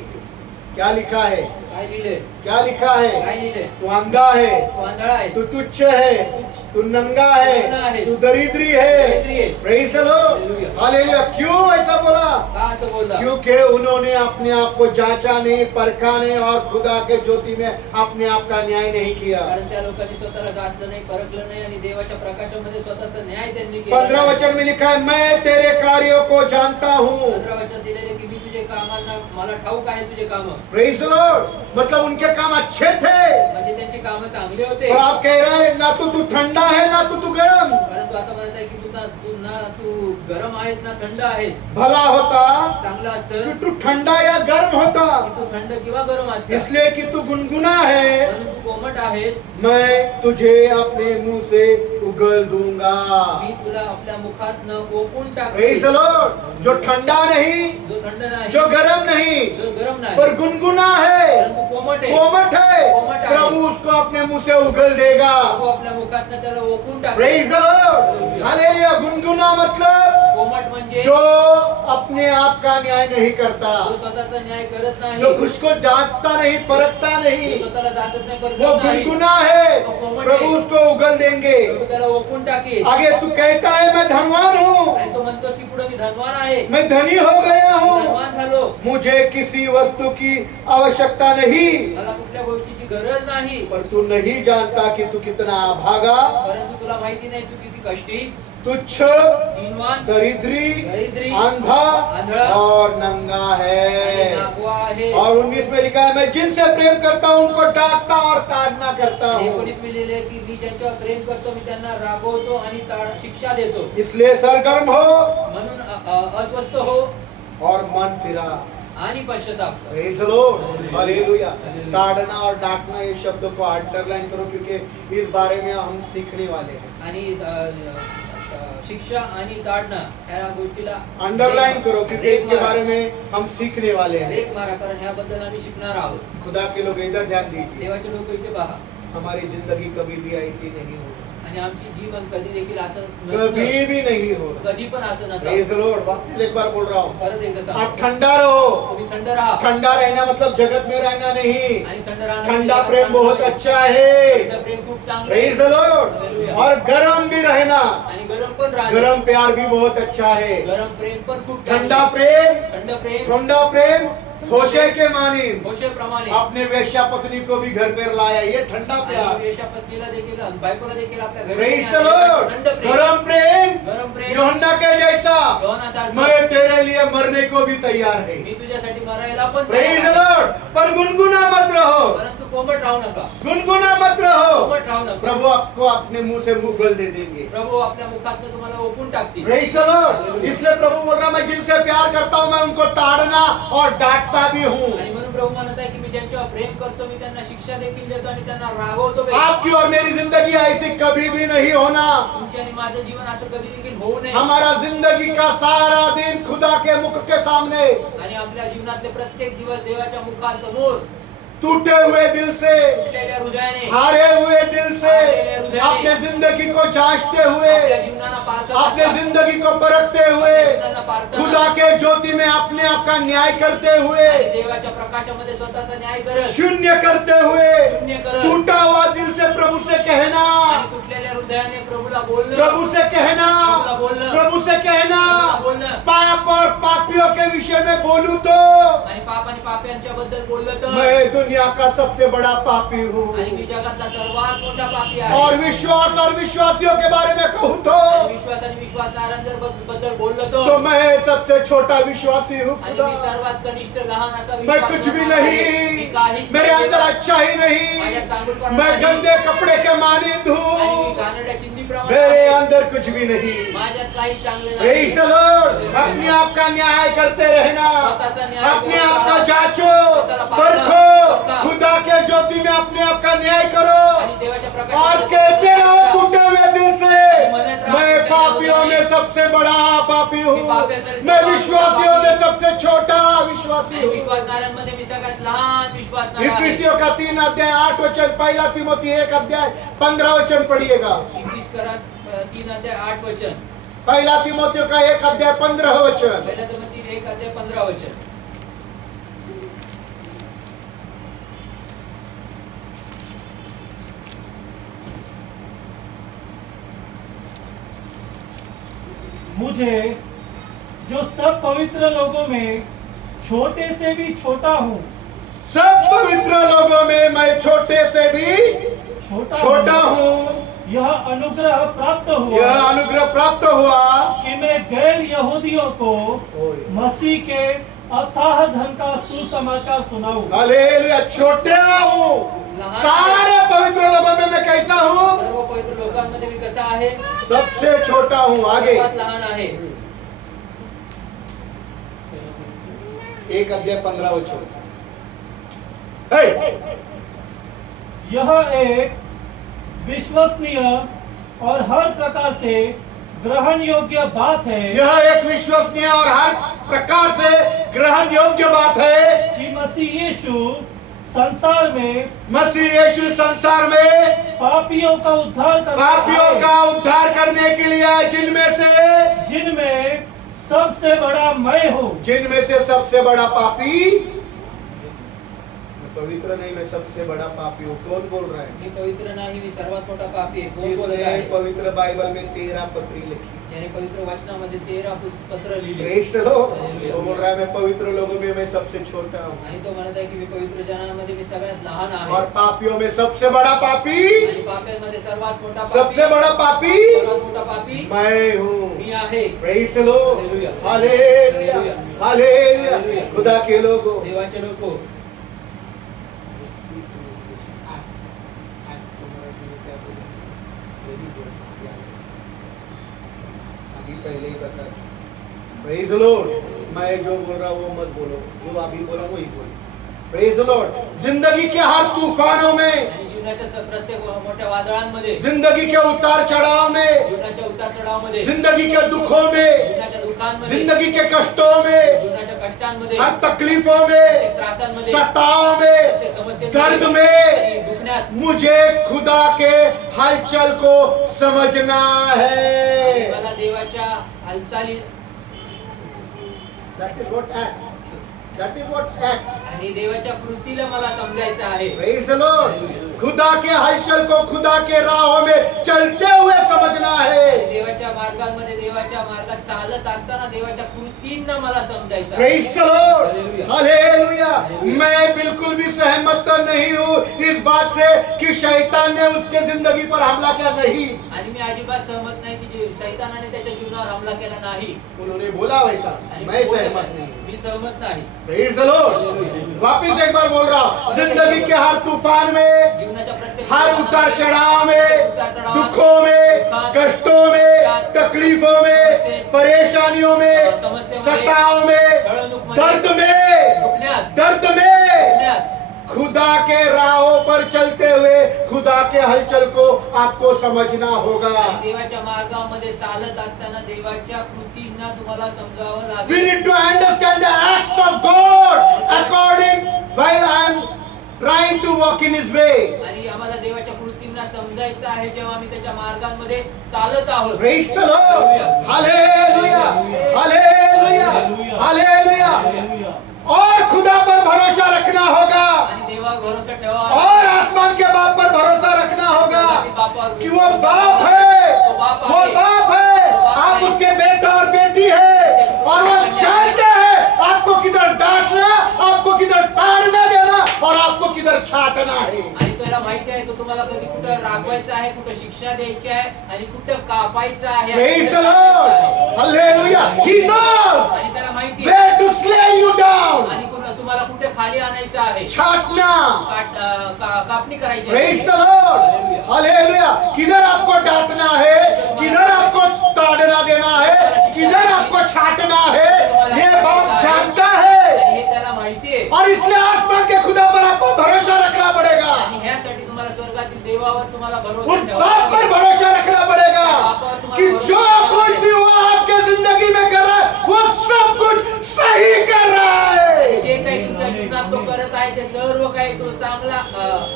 क्या लिखा है. काय लिहिले? क्या लिखा है. काय लिहिले? तू अंधा है, तू आंधळा आहेस, तू तुच्छ है, तू नंगा है, तू दरिद्री है. Praise the Lord. हालेलुया. क्यों ऐसा बोला? का असं बोलला? क्योंकि उन्होंने अपने आप को जांचा नहीं, परखा नहीं और खुदा के ज्योति में अपने आप का न्याय नहीं किया. कारण त्या लोकांनी स्वतःला जाचलं नाही, परखलं नाही आणि देवाच्या प्रकाशामध्ये स्वतःचा न्याय त्यांनी केला. 15 वचन में लिखा है मैं तेरे कार्यों को जानता हूँ. 15 वचन दिलेले की मी तुझे कामांना मला ठाऊक आहे तुझे काम. Praise the Lord. मतलब उनके काम अच्छे थे. म्हणजे त्यांची कामं चांगली होते. और आप कह रहे हैं ना तू ठंडा है ना तू गरम. परंतु आता म्हणत आहे की तू गरम आहेस ना थंड आहेस. भला होता चांगलं असतं कि तू ठंडा या गर्म होता. की तू थंड किंवा गरम असतं. इसलिए कि तू गुनगुना है, म्हणून तू कोमट आहेस. मैं तुझे अपने मुंह से उगल दूंगा. मी तुला आपल्या मुखातनं ओकून प्रेज द टाकेन. लॉर्ड. जो ठंडा नहीं, जो थंड नाही, जो गरम नहीं, जो गरम नाही, पर गुनगुना है, परंतु कोमट आहे. कोमट है, कोमट आहे. प्रभु उसको अपने मुंह से उगल देगा. तो आपल्या मुखातनं त्याला ओकून प्रेज द टाकेन. लॉर्ड. हालेलुया. गुनगुना मतलब कोमट म्हणजे जो अपने आप का न्याय नहीं करता, जो स्वतःचा न्याय करत नाही, जो खुद को जांचता नहीं, परखता जो नहीं, स्वतःला जाचत नाही, परखत वो नाही, गुनगुना है. तो कोमट प्रभु आहे. उसको उगल देंगे. प्रभू त्याला ओकून टाकेल. आगे तू कहता है मैं धनवान हूँ, आणि तो म्हणतोस की पुढे मी धनवान आहे, मैं धनी हो गया मी हूँ, धनवान झालो, मुझे किसी वस्तु की आवश्यकता नहीं. मला कुठल्या गोष्टीची गरज नाही. पर तू नहीं जानता कि तू कितना अभागा, परंतु तुला माहिती नाही तू किती कष्टी, तुच्छ, दीनवान, दरिद्री, दरिद्री, अंधा आंधळा और नंगा आणि है. नागवा आहे. और 19 में लिखा है मैं जिनसे प्रेम करता हूँ उनको डांटता और ताड़ना करता हूँ. 19 में लिहिले की मी ज्यांच्यावर प्रेम करतो मी त्यांना रागवतो आणि शिक्षा देतो. इसलिए सरगर्म हो म्हणून अस्वस्थ हो और मन फिरा. आणि पश्चाताप कर. Praise the Lord. हालेलुया. ताड़ना और डांटना ये शब्द को अंडरलाइन करो क्योंकि इस बारे में हम सीखने वाले हैं. आणि शिक्षा आणि ताडना ह्या गोष्टीला अंडरलाइन करो क्योंकि इसके बारे में हम सीखने वाले हैं. ब्रेक मारा कारण ह्याबद्दल आम्ही शिकणार आहोत. खुदा के लोग इधर ध्यान दीजिए. देवाचे लोक इथे पहा. हमारी जिंदगी कभी भी ऐसी नहीं होगी, आणि आमची जीवन कधी देखील असं कभी नसतं. भी नहीं होगा. कधी पण असं प्रेज नसतं. The Lord. वापस एक बार बोल रहा हूँ, परत एकदा आप सांगतो, ठंडा रहो. तुम्ही थंड राहा. ठंडा रहना मतलब जगत में रहना नहीं. आणि थंड राहणं ठंडा म्हणजे प्रेम बहुत थंड अच्छा है. प्रेम खूप चांगलं प्रेज द आहे. लॉर्ड. और गरम भी रहना. आणि गरम पण राहणं. गरम प्यार भी बहुत अच्छा है. गरम प्रेम पण खूप चांगलं ठंडा आहे. प्रेम, थंड प्रेम ठंडा प्रेम होशे के मानिंद होशे प्रमाणे अपने वेश्या पत्नी को भी घर पर लाया. ये ठंडा आणि प्यार. वेश्या पत्नीला देखील बायकोला देखील आपल्या घरी प्रेज द आणले. लॉर्ड. थंड प्रेम, गरम प्रेम गरम प्रेम, यूहन्ना के जैसा. यहोवासारखं. मैं तेरे लिए मरने को भी तैयार है. मी तुझ्यासाठी मरायला पण प्रेज द तयार आहे. लॉर्ड. पर गुनगुना मत रहो, परंतु कोमट राहू नका. गुनगुना मत रहो. कोमट राहू नका. प्रभु आपको अपने मुंह से मुगल दे देंगे. प्रभु आपल्या मुखातनं तुम्हाला ओकून टाकतील. Praise the Lord. इसलिए प्रभु बोल रहा मैं जिनसे प्यार करता हूँ मैं उनको ताड़ना और डांटता भी हूँ. आणि म्हणून प्रभू म्हणत आहे की मी ज्यांच्यावर प्रेम करतो मी त्यांना शिक्षा देखील देतो आणि त्यांना रागवतो देखील. आपकी और मेरी जिंदगी ऐसी कभी भी नहीं होना. तुमचे आणि माझं जीवन असं कधी देखील होऊ नये. हमारा जिंदगी का सारा दिन खुदा के मुख के सामने आणि आपल्या जीवनातले प्रत्येक दिवस देवाच्या मुखासमोर टूटे हुए दिल से, तुटलेल्या हृदयाने, हारे हुए दिल से अपने जिंदगी को जांचते हुए, आपल्या जीवनाला पाहत अपने असताना, जिंदगी को परखते हुए, जीवनाला पाहताना, खुदा के ज्योति में अपने आप का न्याय करते हुए, आणि देवाच्या प्रकाशामध्ये स्वतःचा न्याय करत, शून्य करते हुए, शून्य करत, टूटा हुआ दिल से प्रभु से कहना, आणि तुटलेल्या हृदयाने प्रभूला बोलणं, प्रभु से कहना, प्रभूला बोलणं, प्रभु से कहना, प्रभूला बोलणं, पाप और पापियों के विषय में बोलूं तो आणि पाप आणि पाप्यांच्या बद्दल बोललं तर, मैं दुनिया का सबसे बड़ा पापी हूँ, आणि मी जगातला सर्वात मोठा पापी आहे, और विश्वास और विश्वासियों के बारे में कहूं तो आणि विश्वास आणि विश्वासणाऱ्यांच्या बद्दल बोललं तो तर, मैं सबसे छोटा विश्वासी हूँ आणि खुदा। मी सर्वात कनिष्ठ लहान असा मैं विश्वास कुछ भी करणारा आहे. मी नहीं, काहीच मेरे नाही अंदर देवा. अच्छा ही नहीं, माझ्या चांगुलपणा मैं नाही. गंदे कपड़े के मानिंद आणि मी हूँ, घाणेरड्या चिंधीप्रमाणे मेरे आहे. अंदर कुछ भी नहीं। माझ्यात काही चांगले Praise the Lord। अपने आप का न्याय करते रहना, स्वतःचा न्याय अपने करत आप का राहा. जांचो, स्वतःला पाहा. परखो, खुदा के ज्योति में अपने आप का न्याय करो आणि देवाच्या और प्रकाशामध्ये कहते रहो टूटे हुए दिल से, मदद राहा. मैं पापियों में सबसे बड़ा पापी हूँ, मी पाप्यांमध्ये मैं सर्वात विश्वासियों मोठा में पापी. सबसे छोटा विश्वासी आणि हूँ। विश्वासणाऱ्यांमध्ये मी सगळ्यात लहान विश्वासणारा आहे. इफिसियों का 3 अध्याय 8 वचन, पहला तिमोथी 1 अध्याय 15 वचन पढ़िएगा। इफिस करा 3 अध्याय 8 वचन, पहला तिमोथियों का 1 अध्याय 15 वचन। पहिल्या तिमोथी 1 अध्याय 15 वचन. मुझे जो सब पवित्र लोगों में छोटे से भी छोटा हूँ, सब पवित्र लोगों में मैं छोटे से भी छोटा हूँ, यह अनुग्रह प्राप्त हुआ यह अनुग्रह प्राप्त हुआ कि मैं गैर यहूदियों को मसीह के अथाह धन का सुसमाचार सुनाऊं। हालेलुया। छोटे हूँ, सारे पवित्र लोगों में मैं कैसा हूँ? सर्व पवित्र लोकांमध्ये मी कसा आहे? सबसे छोटा हूँ। आगे सर्वात लहान आहे. 1 अध्याय 15 वचन। यह एक विश्वसनीय और हर प्रकार से ग्रहण योग्य बात है यह एक विश्वसनीय और हर प्रकार से ग्रहण योग्य बात है कि मसीह यीशु संसार में मसीह यीशु संसार में पापियों का उद्धार करने पापियों आए, का उद्धार करने के लिए आए, जिनमें सबसे बड़ा मैं हूँ। जिनमें से सबसे बड़ा पापी मैं पवित्र नहीं, मैं सबसे बड़ा पापी हूँ। कौन बोल रहा है? मी पवित्र नाही, मी सर्वात मोठा पापी आहे. कोण बोलत जिसने आहे? पवित्र बाइबल में 13 पत्री लिखी। ज्याने पवित्र वचनामध्ये 13 पत्र लिहिले. Praise the Lord। वो बोल रहा है मैं पवित्र लोगों में मैं सबसे छोटा हूँ आणि तो म्हणत आहे की मी पवित्र जनांमध्ये मी सगळ्यात लहान आहे. और पापियों में सबसे बड़ा पापी, आणि पाप्यांमध्ये सर्वात मोठा पापी, सबसे बड़ा पापी सर्वात मोठा पापी मैं हूँ। मी आहे. Praise the Lord। Hallelujah। Hallelujah, Hallelujah। Hallelujah. Hallelujah। खुदा के लोगों, देवाचे लोक अभी पहले ही बता। Praise the Lord। मैं जो बोल रहा हूँ वो मत बोलो, जो अभी बोला वही बोलो। Praise the Lord। जिंदगी के हर तूफानों में, आणि जीवनाच्या प्रत्येक मोठ्या वादळांमध्ये, जिंदगी के उतार चढ़ाव में, जीवनाच्या उतार चढावामध्ये, जिंदगी के दुखों में, जीवनाच्या दुःखांमध्ये, जिंदगी के कष्टों में, जीवनाच्या कष्टांमध्ये, हर तकलीफों में, प्रत्येक त्रासांमध्ये, सताव में, प्रत्येक समस्येमध्ये, दर्द में आणि दुखण्यात मुझे खुदा के हलचल को समझना आणि है। मला देवाच्या हालचाली That is what act. That is what act. आणि देवाच्या कृतीला मला समजायचं आहे. Praise the Lord। खुदा के हलचल को खुदा के राहों में चलते हुए समझना आणि है। देवाच्या मार्गांमध्ये, देवाच्या मार्गात चालत असताना देवाच्या कृतींना मला समजायचं आहे. Praise the Lord। Hallelujah। Hallelujah. Hallelujah। मैं बिल्कुल भी सहमत तो नहीं हूँ इस बात से कि शैतान ने उसके जिंदगी पर हमला किया, नहीं। आणि मी अजिबात सहमत नाही की शैतानाने त्याच्या जीवनावर हमला केला नाही. उन्होंने बोला वैसा, आणि मैं बोलत सहमत आहे, नहीं। मी सहमत नाही. Praise the Lord। वापिस एक बार बोल रहा हूँ, जिंदगी के हर तूफान में, जीवनाच्या प्रत्येक हर उतार चढ़ाव में, उतार चढावात, दुखों में, कष्टों में, तकलीफों में, परेशानियों में, सताव में, दर्द में, दुखण्यात, दर्द में दुखण्यात खुदा के राहों पर चलते हुए खुदा खुदा के हलचल को आपको समझना होगा। आणि देवाच्या मार्गामध्ये चालत असताना देवाच्या कृतींना तुम्हाला समजावं We लागेल. need to understand the acts of God according while I am trying to walk in His way. आणि आम्हाला देवाच्या कृतींना समजायचं आहे जेव्हा आम्ही त्याच्या मार्गांमध्ये चालत आहोत. Praise the Lord. Hallelujah. Hallelujah. Hallelujah. Hallelujah. और खुदा पर भरोसा रखना होगा आणि देवावर भरोसा ठेवा. और आसमान के बाप पर भरोसा रखना होगा बापावर कि वो बाप है, तो बाप वो आहे. बाप है, आप उसके बेटा और बेटी है और वो जानता है आपको किधर डांटना, आपको किधर ताड़ना देना और आपको किधर छाटना है। आणि त्याला माहिती आहे तो तुम्हाला कधी कुठं रागवायचा आहे, कुठं शिक्षा द्यायची आहे आणि कुठं कापायचं आहे. Praise the Lord. Hallelujah. He knows आणि त्याला माहिती आहे where to slay you down. आणि तुम्हाला कुठे खाली आणायचं आहे, छाटना। कापणी करायची आहे. Praise the Lord. Hallelujah. किधर आपको डांटना है, किधर आपको ताड़ना देना है, किधर आपको छाटना है, ये बाप जानता है। आणि हे त्याला माहिती आहे. और इसलिए आसमान के खुदा पर आपको भरोसा रखना पड़ेगा। आणि ह्यासाठी तुम्हाला स्वर्गातील देवावर तुम्हाला भरोसा उस ठेवावा बाप पर लागेल. भरोसा रखना पड़ेगा कि जो कुछ भी वो आपके जिंदगी में कर रहा है वो सब कुछ सही कर रहा है। जे काही तुमच्या जीवनात तो करत आहे ते सर्व काही तो चांगला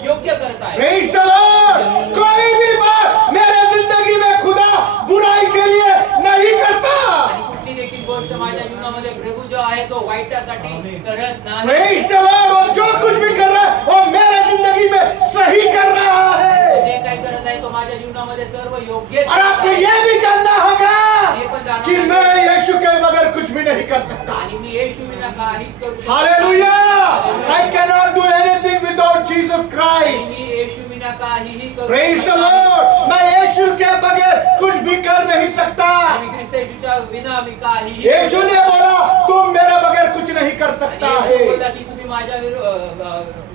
योग्य करत आहे. Praise the Lord. कोई भी बात मेरे जिंदगी में खुदा बुराई के लिए नहीं करता। आणि कुठली देखील गोष्ट माझ्या जीवनामध्ये प्रभू जो आहे तो वाईटासाठी करत नाही. Praise the Lord. वो जो कुछ भी कर रहा है वो मेरे जिंदगी में सही कर रहा है। जे काही करत आहे तो माझ्या जीवनामध्ये सर्व योग्य और आपको ये भी जानना होगा हे पण जाणून कि घ्या. मैं यीशु के बगैर कुछ भी नहीं कर सकता। आणि मी येशू विना काहीच करू शकत Hallelujah. I cannot do anything without Jesus नाही. Christ. मी येशू विना काहीही करू Praise the शकत नाही. Lord. मैं यीशु के बगैर कुछ भी कर नहीं सकता। आणि ख्रिस्त येशूच्या विना मी काहीही यीशु ने बोला तुम मेरे बगैर कुछ नहीं कर आणि सकता येशू है। बोलला की तुम्ही माझ्या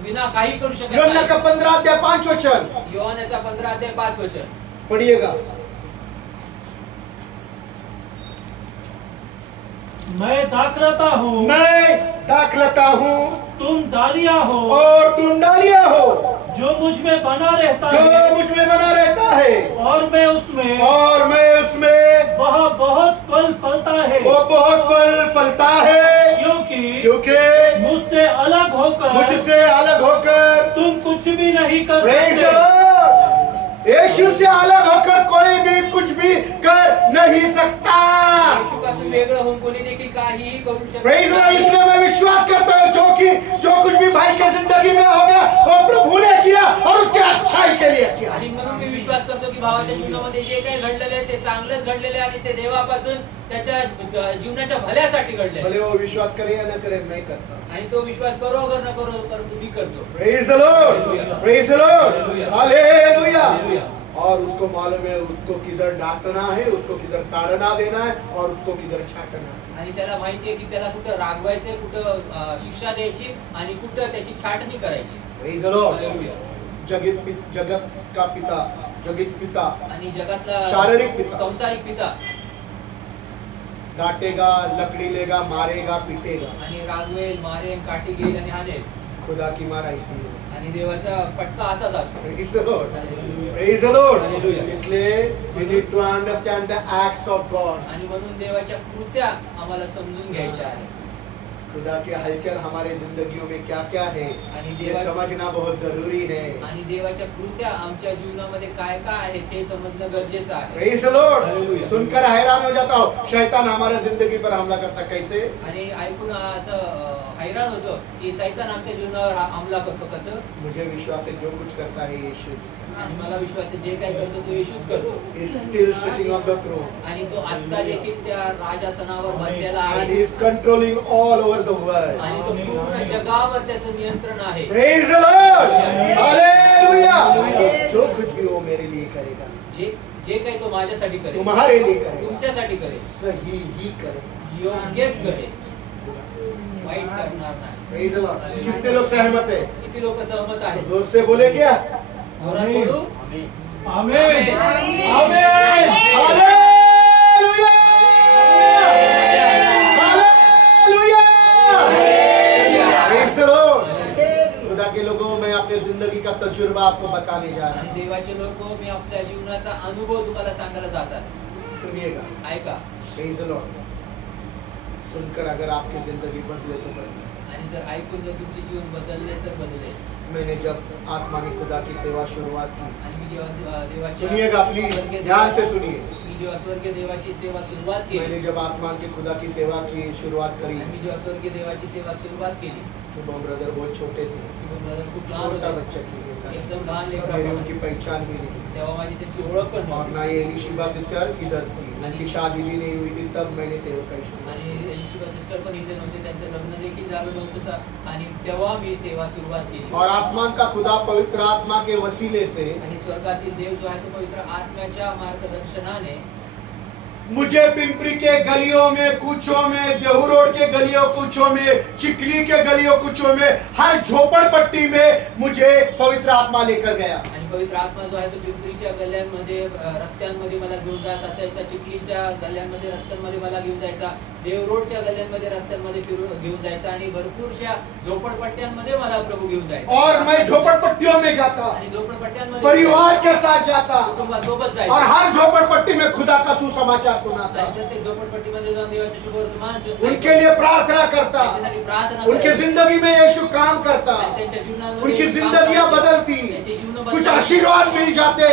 विना काही करू शकत योहन्ना नाही. का 15 अध्याय 5 वचन योहानाचा 15 अध्याय 5 वचन. पढ़िएगा। मैं दाखलता हूँ, मैं दाखलता हूँ तुम डालियां हो, और तुम डालियां हो, जो मुझ में बना रहता जो है मुझ में बना रहता है और मैं उसमें, और मैं उसमें वह बहुत फल फलता है, वो बहुत फल फलता है क्योंकि मुझसे अलग होकर मुझसे अलग होकर तुम कुछ भी नहीं कर Praise the सकते। Lord. यीशु से अलग होकर कोई भी कुछ भी कर नहीं सकता। येशूपासून वेगळं होऊन कोणी देखील काहीही करू शकत Praise the Lord. नाही. इसलिए मैं विश्वास करता हूँ जो कुछ भी भाई के जिंदगी में हो गया वो प्रभु ने किया और उसके अच्छाई के लिए किया। आणि म्हणून मी विश्वास करतो की भावाच्या जीवनामध्ये जे काही घडलेले आहे ते चांगलंच घडलेले आहे आणि ते देवापासून त्याच्या जीवनाच्या भल्यासाठी घडले आहे. भले वो विश्वास करे या न करे मैं करता हूँ। आणि तो विश्वास करो अगर न करो परंतु मी करतो. Praise the Lord. Praise the Lord. Hallelujah. और उसको मालूम है उसको किधर डांटना है, उसको किधर ताड़ना देना है और उसको किधर छाटना है। आणि त्याला माहिती आहे की त्याला कुठं रागवायचे, कुठं शिक्षा द्यायची आणि कुठं त्याची छाटणी करायची. Praise the Lord. हालेलुया. जगत का पिता, जगत पिता, आणि जगातला शारीरिक पिता. संसारिक पिता डांटेगा, लकड़ी लेगा, मारेगा, पीटेगा। आणि रागवेल, मारेल, काठी घेईल आणि हाणेल. खुदा की मार ऐसी है। आणि देवाचा फटका असाच असतो. Praise the Lord. Hallelujah. Praise the Lord. Hallelujah. इसलिए we need to understand the acts of God. आणि म्हणून देवाच्या कृत्या आम्हाला समजून घ्यायच्या आहेत. खुदा के हलचल हमारे जिंदगियों में क्या क्या है आणि ये देवा समझना बहुत जरूरी है। आणि देवाच्या कृत्या आमच्या जीवनामध्ये काय काय आहेत हे समजणं गरजेचं आहे. Praise the Lord. Hallelujah. सुनकर हैरान हो जाता हो शैतान हमारे जिंदगी पर हमला करता कैसे। आणि ऐकून असं हैरान होतो की सैतान आमच्या जीवनावर हमला करतो कसं. मुझे विश्वास है जो कुछ करता है यीशु आणि मला विश्वास आहे जे काही करतो तो येशूच करतो. is still sitting on the throne आणि तो आता देखील त्या राजासनावर बसलेला and आहे he is controlling all over the world. आणि तो पूर्ण जगावर त्याचं नियंत्रण आहे. Praise the Lord. Hallelujah. जो कुछ भी वो मेरे लिए करेगा जे काही तो माझ्यासाठी करेल, तुम्हारे लिए करेगा तुमच्यासाठी करेल, सही ही करेगा। योग्यच करेल, वाईट करणार नाही. Praise the Lord. कितने लोग सहमत है किती लोक सहमत तो आहेत? जोर से बोले क्या। जोरात बोलू. Amen, amen. Amen. Hallelujah hallelujah Praise the Lord. खुदा के लोगों मैं अपने जिंदगी का तजुर्बा आपको बताने जा रहा आणि हूं। देवाचे लोक मी आपल्या जीवनाचा अनुभव तुम्हाला सांगायला जात आहे. सुनिएगा, ऐका. Praise the Lord. सुनकर अगर आपकी जिंदगी बदले तो बदले। आणि जर ऐकून जर तुमचे जीवन बदलले तर बदले. मैंने जब आसमानी खुदा की सेवा शुरुआत की, आणि मी जेव्हा देवाच्या सुनिएगा प्लीज, स्वर्गीय ध्यान से देवाची- सुनिए। मी जेव्हा स्वर्गीय देवाची सेवा सुरुवात केली, मैंने जब आसमान के खुदा की सेवा की शुरुआत करी, आणि मी जेव्हा स्वर्गीय देवाची सेवा सुरुवात केली, शुभम ब्रदर बहुत छोटे थे, शुभम ब्रदर खूप लहान छोटा होते, बच्चा की ये सारी। एकदम लहान मेरी लेकरापासून. उनकी पहचान भी नहीं, तेव्हा माझी त्याची ओळख पण और नव्हती. ना ये एलिशिबा सिस्टर इधर थी, उनकी शादी भी नहीं हुई थी, तब मैंने सेवकाई शुरू आणि एलिशिबा सिस्टर पण इथे नव्हते, त्यांचं लग्न देखील झालं नव्हतं, आणि तेव्हा मी सेवा सुरुवात केली. और आसमान का खुदा पवित्र आत्मा के वसीले से आणि स्वर्गातील देव जो आहे तो पवित्र आत्म्याच्या मार्गदर्शनाने मुझे पिंपरी के गलियों में, कूचों में, देहू रोड के गलियों कूचों में, चिखली के गलियों कूचों में, हर झोपड़पट्टी में मुझे पवित्र आत्मा लेकर गया। आणि पवित्र आत्मा जो आहे तो पिंपरीच्या गल्ल्यांमध्ये रस्त्यांमध्ये मला घेऊन जात असायचा, चिखलीच्या गल्ल्यांमध्ये रस्त्यांमध्ये मला घेऊन जायचा, देव रोडच्या गल्ल्यांमध्ये रस्त्यांमध्ये घेऊन जायचा, आणि भरपूरशा झोपडपट्ट्यांमध्ये मला प्रभू घेऊन जायचा. और मैं झोपड़पट्टियों में जाता, आणि झोपडपट्ट्यांमध्ये परिवार के साथ जाता, कुटुंबासोबत और जायचा. हर झोपड़पट्टी में खुदा का सुसमाचार सुनाता, आणि प्रत्येक झोपडपट्टीमध्ये जाऊन देवाचे शुभवर्तमान उनके लिए प्रार्थना करता, त्यांच्यासाठी प्रार्थना उनकी करायची. जिंदगी में यीशु काम करता, आणि त्यांच्या जीवनामध्ये उनकी काम जिंदगियां करायचे. बदलती, त्यांचे जीवन कुछ बदलायचे. आशीर्वाद मिल जाते,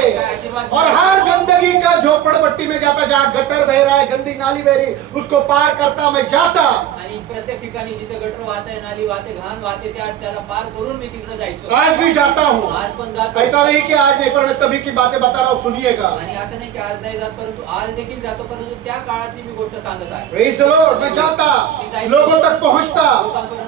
और हर गंदगी का झोपड़पट्टी में जाता, जहाँ गटर बह रहा है, गंदी नाली बह रही, उसको पार करता मैं जाता। आणि प्रत्येक ठिकाणी जिथे गटर वाहते, नाली वाहते, घाण वाहते, त्याला पार करून मी तिकडे जायचो. आज भी जाता हूँ, आज पण जातो. ऐसा नहीं कि आज नहीं, पर मैं तभी की बातें बता रहा हूँ, सुनिएगा। आणि असं नाही की आज नाही जात, परंतु आज देखील जातो, परंतु त्या काळातली मी गोष्ट सांगत आहे. Praise the Lord, मैं जाता, लोगों तक पहुंचता,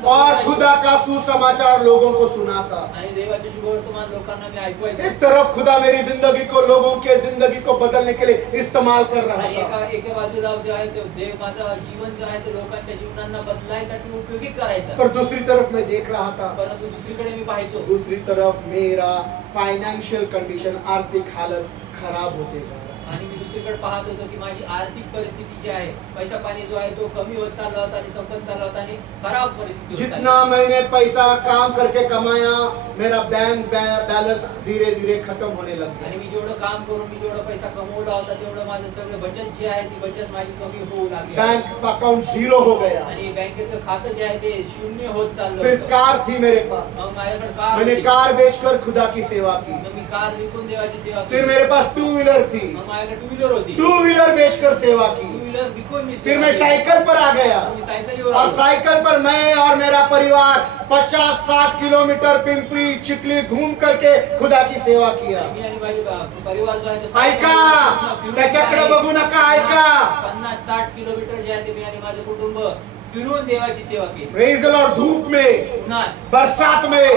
और खुदा का सुसमाचार लोगों को सुनाता। आणि देवाचे शुभवर्तमान लोकांना मी ऐकवायचो. एक तरफ खुदा मेरी जिंदगी को, लोगों के जिंदगी को बदलने के लिए इस्तेमाल कर रहा आणि था, एका बाजूला जो आहे तो देव माझं जीवन जो आहे ते लोकांच्या जीवनांना बदलायसाठी उपयोगी करायचा. पर दूसरी तरफ मैं देख रहा था, परंतु दुसरीकडे मी पाहायचो, दूसरी तरफ मेरा फाइनेंशियल कंडीशन, आर्थिक हालत खराब होते जा रहा। आणि मी दुसरीकडे पाहत होतो की माझी आर्थिक परिस्थिती जी आहे, पैसा पाणी जो आहे तो कमी होत चालला होता, आणि संपत चालला होता, आणि खराब परिस्थिती होत चालली. जितना मैंने पैसा काम करके कमाया, मेरा बैंक बैलेंस धीरे धीरे खत्म होने लग आणि गया। मी जेवढं काम करून मी जेवढा पैसा कमवला होता, तेवढं माझं सगळं बचत जी आहे ती बचत माझी कमी होऊ लागली. बैंक अकाउंट जीरो हो गया। आणि बँकेचं खातं जे आहे ते शून्य होत चाललं फिर होतं. कार थी मेरे पास, मग माझ्याकडे कार मैंने होती. कार बेचकर खुदा की सेवा की। मग मी कार विकून देवाची सेवा फिर केली. मेरे पास टू व्हीलर थी, मग माझ्याकडे टू व्हीलर होती. टू व्हीलर बेचकर सेवा टू की। व्हीलर विकून मी फिर सेवा मैं केली. साइकिल पर आ गया, मग मी सायकलीवर और आलो. साइकिल पर मैं और मेरा परिवार 50-60 किलोमीटर पिंपरी चिखली घूम करके खुदा की सेवा किया। मी आणि माझे परिवार जो आहे तो ऐका, फिरून त्याच्याकडे बघू नका, ऐका। 50-60 किलोमीटर जे आहे ते मी आणि माझं कुटुंब फिरून देवाची सेवा केली. प्रेज द लॉर्ड, धूप में, उन्हात, बरसात में,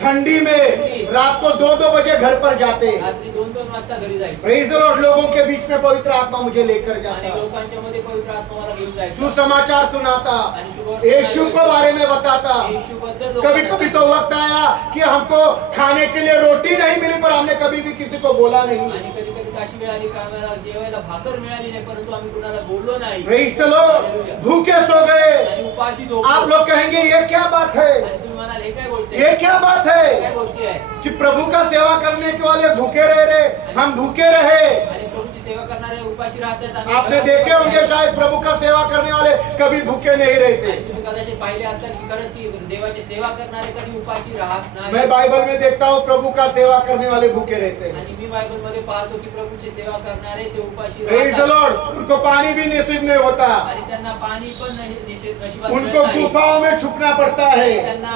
ठंडी में, रात को 2-2 बजे घर पर जाते। रात्री 2-2 वाजता घरी जायचं. प्रेज द लॉर्ड, लोगों के बीच में पवित्र आत्मा मुझे लेकर आणि जाता, लोकांच्या मध्ये पवित्र आत्मा मला घेऊन जायचा. सुसमाचार सुनाता, आणि शुभ यीशु को बारे में बताता। येशूबद्दल कभी लोकांना कभी तो वक्त आया कि हमको खाने के लिए रोटी नहीं मिली, पर हमने कभी भी किसी को बोला नहीं। आणि कधी कधी अशी वेळ आली का आम्हाला जेवायला भाकर मिळाली नाही, परंतु आम्ही कुणाला बोललो नाही. प्रेज द लॉर्ड, भूखे सो गए। आणि उपाशी झोपलो. आप लोग कहेंगे ये क्या बात है, आणि तुम्ही म्हणाल हे काय गोष्ट ये आहे? क्या बात हे है काय गोष्टी आहे? कि प्रभु का सेवा करने के वाले भूखे रह रहे, हम भूखे रहे। आणि प्रभूची सेवा करणारे उपाशी राहतात. आम्ही आपने घरात देखे उपाशी होंगे आहे. शायद प्रभु का सेवा करने वाले कभी भूखे नहीं रहते। आणि तुम्ही कदाचित पाहिले असतात की खरंच की देवाची सेवा करणारे कधी उपाशी राहत नाही. मैं बाइबल में देखता हूँ प्रभु का सेवा करने वाले भूखे रहते हैं। आणि मी बायबल मध्ये पाहतो की प्रभूची सेवा करणारे ते उपाशी प्रेज द राहतात. लॉर्ड, उनको पानी भी नसीब नहीं होता, आणि त्यांना पाणी पण नशिबात उनको मिळत नाही. गुफाओं में छुपना पड़ता है, त्यांना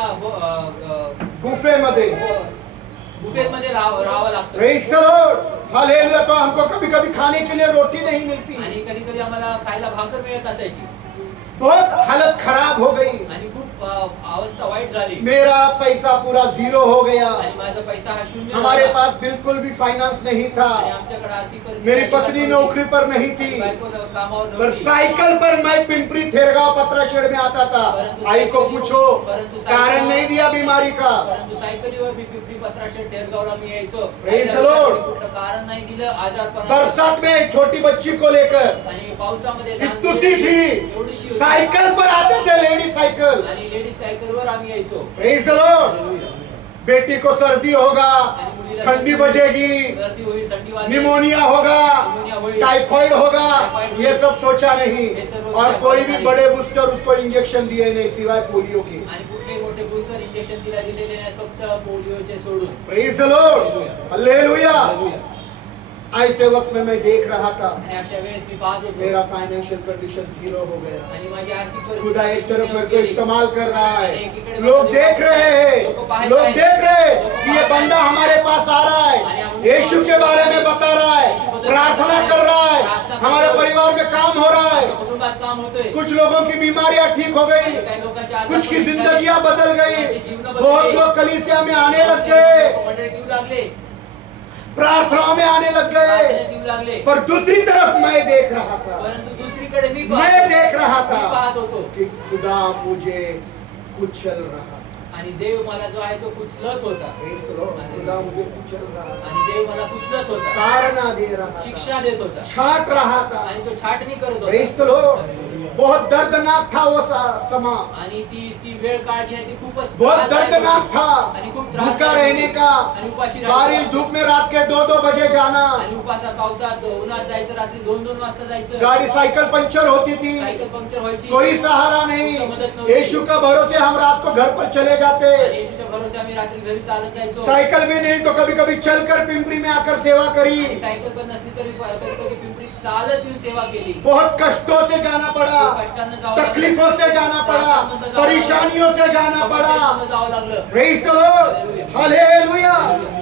गुफे मध्ये। गुफेमध्ये राहावं लागतं. Praise the Lord, hallelujah. तो हमको कभी कभी खाने के लिए रोटी नहीं मिलती, आणि कधी कधी आम्हाला खायला भाकर मिळत नसायची. बहुत हालत खराब हो गई, आणि खूप अवस्था वाईट झाली. मेरा पैसा पूरा जीरो हो गया, आणि माझा पैसा हा शून्य हमारे झाला. पास बिल्कुल भी फाइनेंस नहीं आणि था, आमच्याकडे आर्थिक परिस्थिती मेरी अजिबात पत्नी नव्हती. नौकरी पर नहीं आणि थी, बायको कामावर पर नव्हती. साइकिल पर मैं पिंपरी थेरगांव पत्राशेड में आता था। आई को पूछो, कारण नहीं दिया बीमारी का। परंतु सायकलीवर मी पिंपरी पत्राशेड थेरगावला मी यायचो. Praise the आईला Lord. कुठलं कारण नाही दिलं आजारपणाचं. बरसात में एक छोटी बच्ची को लेकर आणि पावसामध्ये लहान इतुसी थी, एवढीशी होती. साइकिल पर आते थे, लेडी साइकिल। आणि लेडीज सायकलवर आम्ही यायचो. प्रेज द लॉर्ड, बेटी को सर्दी होगा, आणि मुलीला ठंडी सर्दी बजेगी, होईल, सर्दी होईल, थंडी वाजेल, निमोनिया होगा, निमोनिया होईल, टाइफाइड होगा, टाइफाइड होईल, ये सब सोचा नहीं। ये सर्व और विचार कोई केला भी नाही। बड़े बूस्टर उसको इंजेक्शन दिए नहीं सिवाय पोलियो के। आणि कुठले मोठे बूस्टर इंजेक्शन तिला दिलेले नाही, फक्त पोलिओचे सोडून. Praise the Lord, hallelujah. Hallelujah. ऐसे वक्त में मैं देख रहा था आणि अशा वेळेत मी पाहत होतो मेरा फाइनेंशियल कंडीशन जीरो हो गया। आणि माझी आर्थिक खुदा परिस्थिती एक तरफ शून्य मेरे को होती. इस्तेमाल कर रहा है, आणि एकीकडे लोग मला देख रहे हैं, लोग देख रहे हैं कि ये बंदा हमारे पास आ रहा है, यीशु के बारे में बता रहा है, प्रार्थना कर रहा है, हमारे परिवार में काम हो रहा है, माझ्या कुटुंबात काम होतंय. कुछ लोगों की बीमारियां ठीक हो गई, काही लोकांच्या आजार कुछ की बरे झाले. जिंदगियां बदल गई, त्यांची जीवनं बदलली. बहुत लोग कलीसिया में आने लग गए, लोक मंडळीत येऊ लागले, प्रार्थनाओं में आने लग गए। प्रार्थनेत येऊ लागले. पर दूसरी तरफ मैं देख रहा था, परंतु दुसरीकडे मी मैं देख रहा मी था पाहत होतो कि खुदा मुझे कुचल रहा था। आणि देव मला जो आहे तो कुचलत होता. Praise the Lord, खुदा मुझे कुचल रहा था, आणि देव मला कुचलत होता, ताड़ना दे रहा था, शिक्षा देत होता छाट रहा था। आणि तो छाटणी करत Praise होता. the Lord, बहुत दर्दनाक था वो समा, आणि ती वेळ काळ जी आहे ती खूपच बहुत त्रासदायक दर्दनाक होती. था। आणि खूप भूखा त्रासदायक रहने होती. का, आणि उपाशी बारिश राहायचं. धूप में रात के 2-2 बजे जाना, आणि उपासात पावसात उन्हात जायचं, रात्री 2-2 वाजता जायचं. गाड़ी साइकिल पंचर होती थी, सायकल पंक्चर व्हायची. कोई सहारा नहीं। यीशु का भरोसे हम रात को घर पर चले जाते, आणि येशूच्या भरोसे आम्ही रात्री घरी चालत जायचो. साइकिल भी नहीं तो कभी कभी चलकर पिंपरी में आकर सेवा करी। आणि सायकल पण नसली तरी कधी पिंपरी चालत येऊन सेवा केली. बहुत कष्टों से जाना पड़ा, कष्टानं जावं लागलं. तकलीफों से जाना पड़ा, परेशानियों से जाना पड़ा। समस्यांमधनं जावं लागलं. Praise the Lord, hallelujah,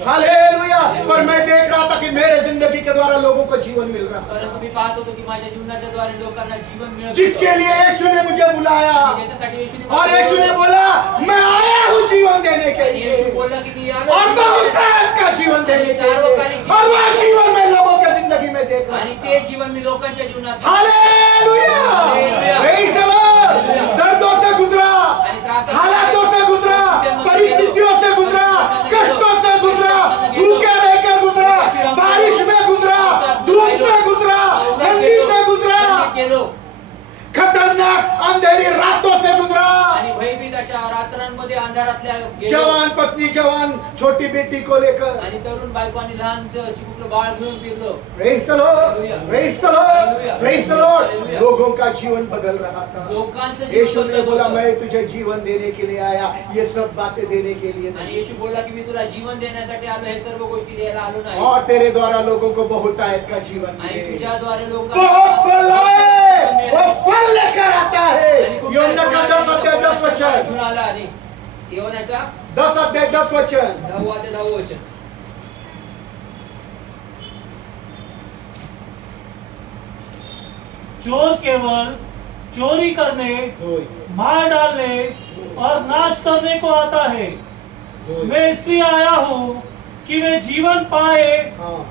hallelujah. पर मैं देख रहा था कि मेरे जिंदगी के द्वारा लोगों को जीवन मिल रहा परंतु मी पाहत होतो की माझ्या जीवनाच्या द्वारे लोकांना जीवन मिळत होतं. जिसके लिए यीशु ने मुझे बुलाया, आणि ज्याच्यासाठी येशूने मला और यीशु ने बोला मैं आया हूँ जीवन देने के आणि येशू लिए, बोलला की मी आलो और जीवन बहुत देण्यासाठी. का जीवन देने के लिए, सार्वकालिक और वह जीवन में लोगों के जिंदगी में देख रहा आणि था। ते जीवन मी लोकांच्या जीवनात hallelujah, hallelujah. Praise the Lord, hallelujah. दर्दों से गुजरा, आणि त्रासात हालातों से गुजरा, परिस्थितियों से गुजरा, कष्टों से गुजरा, भूखे रहकर गुजरा, बारिश में गुजरा, धूप से गुजरा, ठंडी से गुजरा, गेलो खतरनाक अंधेरी रातों से गुजरा। आणि भयभीत अशा रात्रांमध्ये अंधारातल्या गेलो. जवान पत्नी, जवान छोटी बेटी को लेकर, आणि तरुण बायको आणि लहान चिमुकलं बाळ घेऊन फिरलो. Praise the Lord, Praise the Lord, Praise the Lord। लोगों का जीवन बदल रहा था। लोकांचं जीवन यीशु ने बदलत बोला होतं. मैं तुझे जीवन देने के लिए आया, ये सब बातें देने के लिए आणि नहीं। येशू बोलला की मी तुला जीवन देण्यासाठी आलो, हे सर्व गोष्टी द्यायला आलो नाही. और तेरे द्वारा लोगों को बहुत आयत का जीवन आणि मिले, तुझ्याद्वारे बहुत लोकांना फल लाए, वो फल लेकर आता है। आणि खूप योना का 10 वचन, घेऊन आला. आणि योनाचा 10 वचन। 10 ते 10 वचन. चोर केवल चोरी करने, मार डालने और नाश करने को आता है। मैं इसलिए आया हूँ कि वे जीवन पाए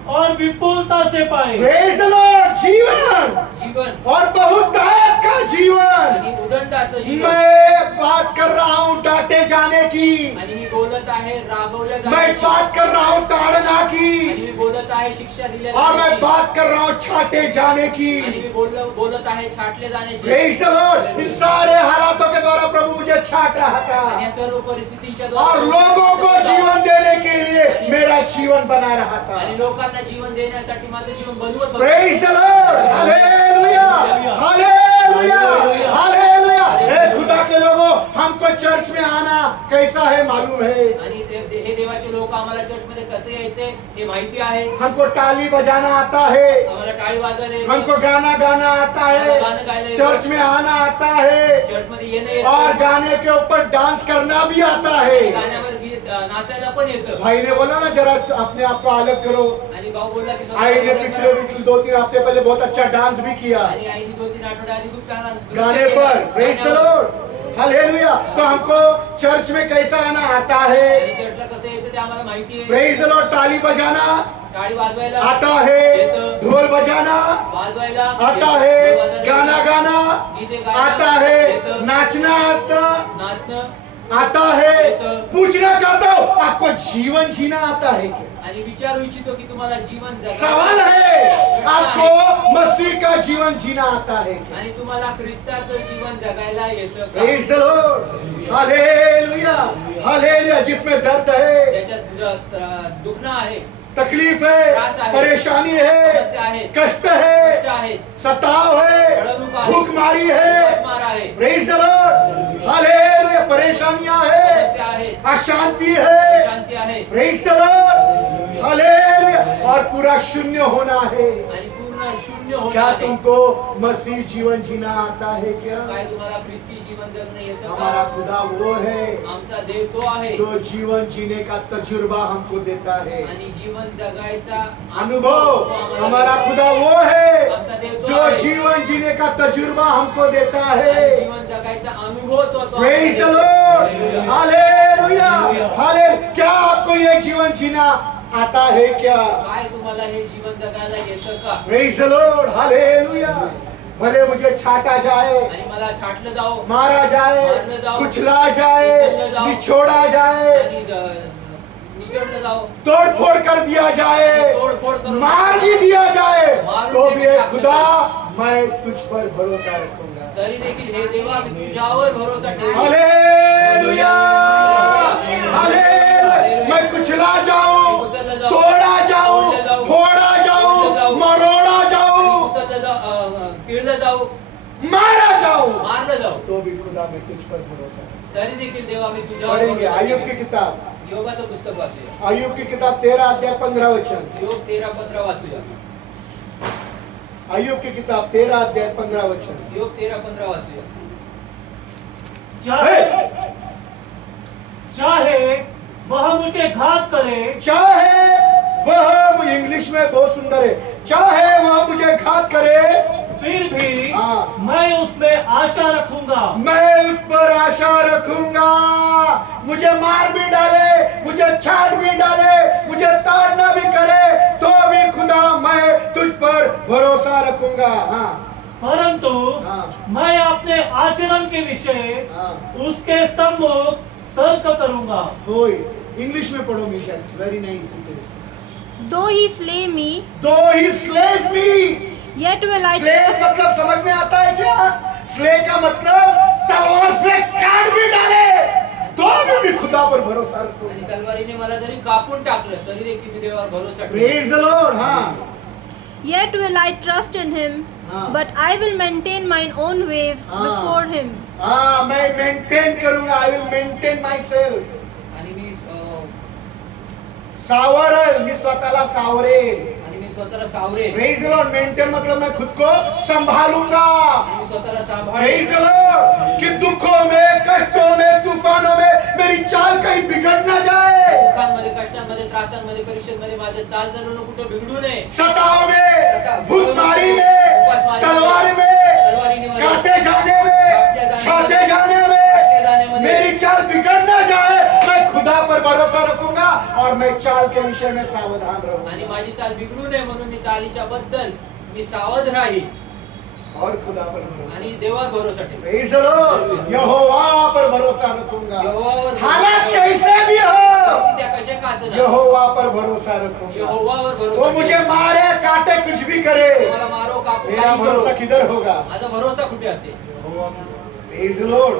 और विपुलता से पाए। Praise the Lord, जीवन जीवन और बहुत आयत का जीवन। आणि उदंड असं जीवन. मैं बात कर रहा हूँ डांटे जाने की, आणि मी बोलत आहे रागवल्या मैं जाण्याची. बात कर रहा हूँ ताड़ना आणि की, मी बोलत आहे शिक्षा दिल्या और मैं जाण्याची. बात कर रहा हूँ छाटे जाने की। आणि मी बोलत आहे छाटले जाण्याची. Praise the Lord, इन सारे हालातों के द्वारा प्रभु मुझे छाट रहा आणि था, या सर्व परिस्थितींच्या और लोगों को जीवन देने के लिए मेरा जीवन बना रहा था। आणि लोकांना जीवन देण्यासाठी माझं जीवन बनवत होतो. Praise the Lord, hallelujah, hallelujah, hallelujah. हे खुदा के लोगों, हमको चर्च में आना कैसा है मालूम है, आणि हे देवाचे लोक आम्हाला चर्च मध्ये कसे यायचे हे माहिती आहे. हमको ताली बजाना आता है, आम्हाला टाळी वाजवायला येते. हमको गाना गाना आता है, गाणं गायला येतं. चर्च में आना आता है, चर्च मध्ये येणं और येतं. गाने के ऊपर डांस करना भी आता आणि है। गाण्यावर गीत नाचायला पण येतं. भाई ने बोला ना जरा अपने आप को अलग करो। आणि भाऊ बोलला की आई ने स्वतःला पिछले वेगळं पिछले 2-3 हफ्ते पहले बहुत अच्छा डांस भी किया कर. आणि आईने 2-3 आठवडे आधी खूप चांगला नृत्य गाने केलं. पर। प्रेज द गाण्यावर. Lord, hallelujah. तो हमको चर्च में कैसा आना आता आणि है, चर्चला कसं यायचं ते आम्हाला माहिती आहे. Praise the Lord. ताली बजाना टाळी वाजवायला आता है, येतं. ढोल बजाना वाजवायला आता येतं. है, वाजवायला गाना येतं. गाना गीते गायला आता है, येतं. नाचना आता नाचणं आता है, येतं. पूछना चाहता हूँ आपको जीवन जीना आता है क्या? आणि विचारू इच्छितो की तुम्हाला जीवन सवाल है आपको मसीह का जीवन जीना आता है क्या? आणि तुम्हाला ख्रिस्ताचं जीवन जगायला येतं का? Praise the Lord. Hallelujah, hallelujah. जिसमें दर्द है, ज्याच्यात दुखणं आहे, तकलीफ त्रास है, आहे, परेशानी है, समस्या आहेत, कष्ट कष्ट है, आहेत, सताव है, कडवणूक आहे, भूखमारी है. उपासमार आहे, Praise the Lord. हालेलुया. परेशानियां है, समस्या आहेत, अशांति है. शांती आहे Praise the Lord. हालेलुया. और पूरा शून्य होना है. आणि पूर्ण शून्य होणं क्या आहे. तुमको मसीह जीवन जीना आता है क्या? काय तुम्हाला ख्रिस्ती जीवन जगणं येतं हमारा का? खुदा वो है आमचा देव तो आहे जो जीवन जीने का तजुर्बा हमको देता है. आणि जीवन जगायचा अनुभव आम्हाला हमारा देतो. खुदा वो है आमचा देव तो जो आहे. जीवन जीने का तजुर्बा हमको देता आणि है. जीवन जगायचा अनुभव तो Praise the आपल्याला Lord. देतो. हालेलुया. Hallelujah. हाले क्या आपको ये जीवन जीना आता है क्या? काय तुम्हाला हे जीवन जगायला येतं का? Praise the Lord. हालेलुया. भले मुझे छाटा जाए, आणि मला छाटलं जाओ, मारा जाए, मारलं जाओ, कुचला जाए, कुचललं जाओ, निछोड़ा जाए, आणि निचडलं जाओ, तोड़ फोड़ कर दिया जाए, तोडफोड करून मार भी दिया जाए, मारून तो भी देखील हे खुदा मैं तुझ पर भरोसा रखूंगा. तरी देखील हे देवा मी तुझ्यावर भरोसा ठेवतो. हालेलुया. हालेलुया. मैं कुचला जाऊं, कुचललं जाऊ, तोड़ा जाऊं, तोडलं जाऊ, फोड़ा जाऊं, तोडलं जाऊ, मरोड़ा जाऊं, कुचललं जाऊ, पिळलं जाऊ, मारा जाऊं, मारलं जाऊ, तो भी खुदा मैं तुझ पर भरोसा रखूंगा. तरी देखील देवा मी तुझ्यावर पढ़ेंगे भरोसा आयुब की ठेवेन. किताब, योगाचं पुस्तक वाचूया. आयुब की किताब 13 अध्याय 15 वचन. योग 13-15 वाचूया. आयुब की किताब 13 अध्याय 15 वचन. योग 13-15 वाचूया. चाहे वह मुझे घात करे, चाहे वह, इंग्लिश में बहुत सुंदर है, चाहे वह मुझे घात करे, फिर भी हाँ। मैं उसमें आशा रखूंगा. मैं उस पर आशा रखूंगा. मुझे मार भी डाले, मुझे छाट भी डाले, मुझे ताड़ना भी करे, तो भी खुदा मैं तुझ पर भरोसा रखूंगा. हाँ, परंतु हाँ, मैं अपने आचरण के विषय हाँ. उसके सम्मुख तर्क करूंगा. वही इंग्लिश में पढ़ो Michelle, very nice. Though he slay me, though he slay me. yet will I slave trust. मतलब समझ में आता है क्या? स्लेव का मतलब तलवार से काट भी डाले, तो भी खुदा पर भरोसा रखो. आणि तलवारीने मला जरी कापून टाकलं तरी देखील मी देवावर भरोसा ठेवेन. Praise the Lord. हाँ, Yet will I trust in him, हाँ. but I will maintain mine own ways हाँ. before him. हाँ, मैं मेंटेन करूंगा. I will maintain my self. आणि मी सावरेल, मी स्वतःला सावरेल. आणि मी स्वतःला sovereign. Praise the Lord. Maintain मतलब मैं खुद को संभालूंगा. आणि मी स्वतःला Praise सांभाळेन. the Lord. कि दुखों में, कष्टों में, तूफानों में मेरी चाल कहीं बिगड़ ना जाए. दुःखांमध्ये, कष्टांमध्ये, त्रासांमध्ये, परीक्षेमध्ये माझं चाल चालवणं कुठं बिघडू नये. सताव में, भूखमारी में, तलवार में, तलवारीने मला काटे जाने में, छाटे जाने में मेरी चाल बिगड़ ना जाए. मैं खुदा पर भरोसा रखूंगा और मैं चाल के विषय में सावधान रहूंगा. आणि माझी चाल बिघडू नये म्हणून मी चालीच्या बद्दल मी सावध राहील और खुदा पर भरोसा. आणि देवावर भरोसा ठेवेन. Praise the Lord. यहोवा पर भरोसा रखूंगा. यहोवावर हालात कैसे भी हो, परिस्थित्या कशा का असेना, यहोवा पर भरोसा रखूंगा. यहोवावर वो भरोसा मुझे ठेवेन. मारे, काटे, कुछ भी करे, मला मारो कापू मेरा काही भरोसा करो, किधर होगा? माझा भरोसा कुठे असेल? Praise the Lord.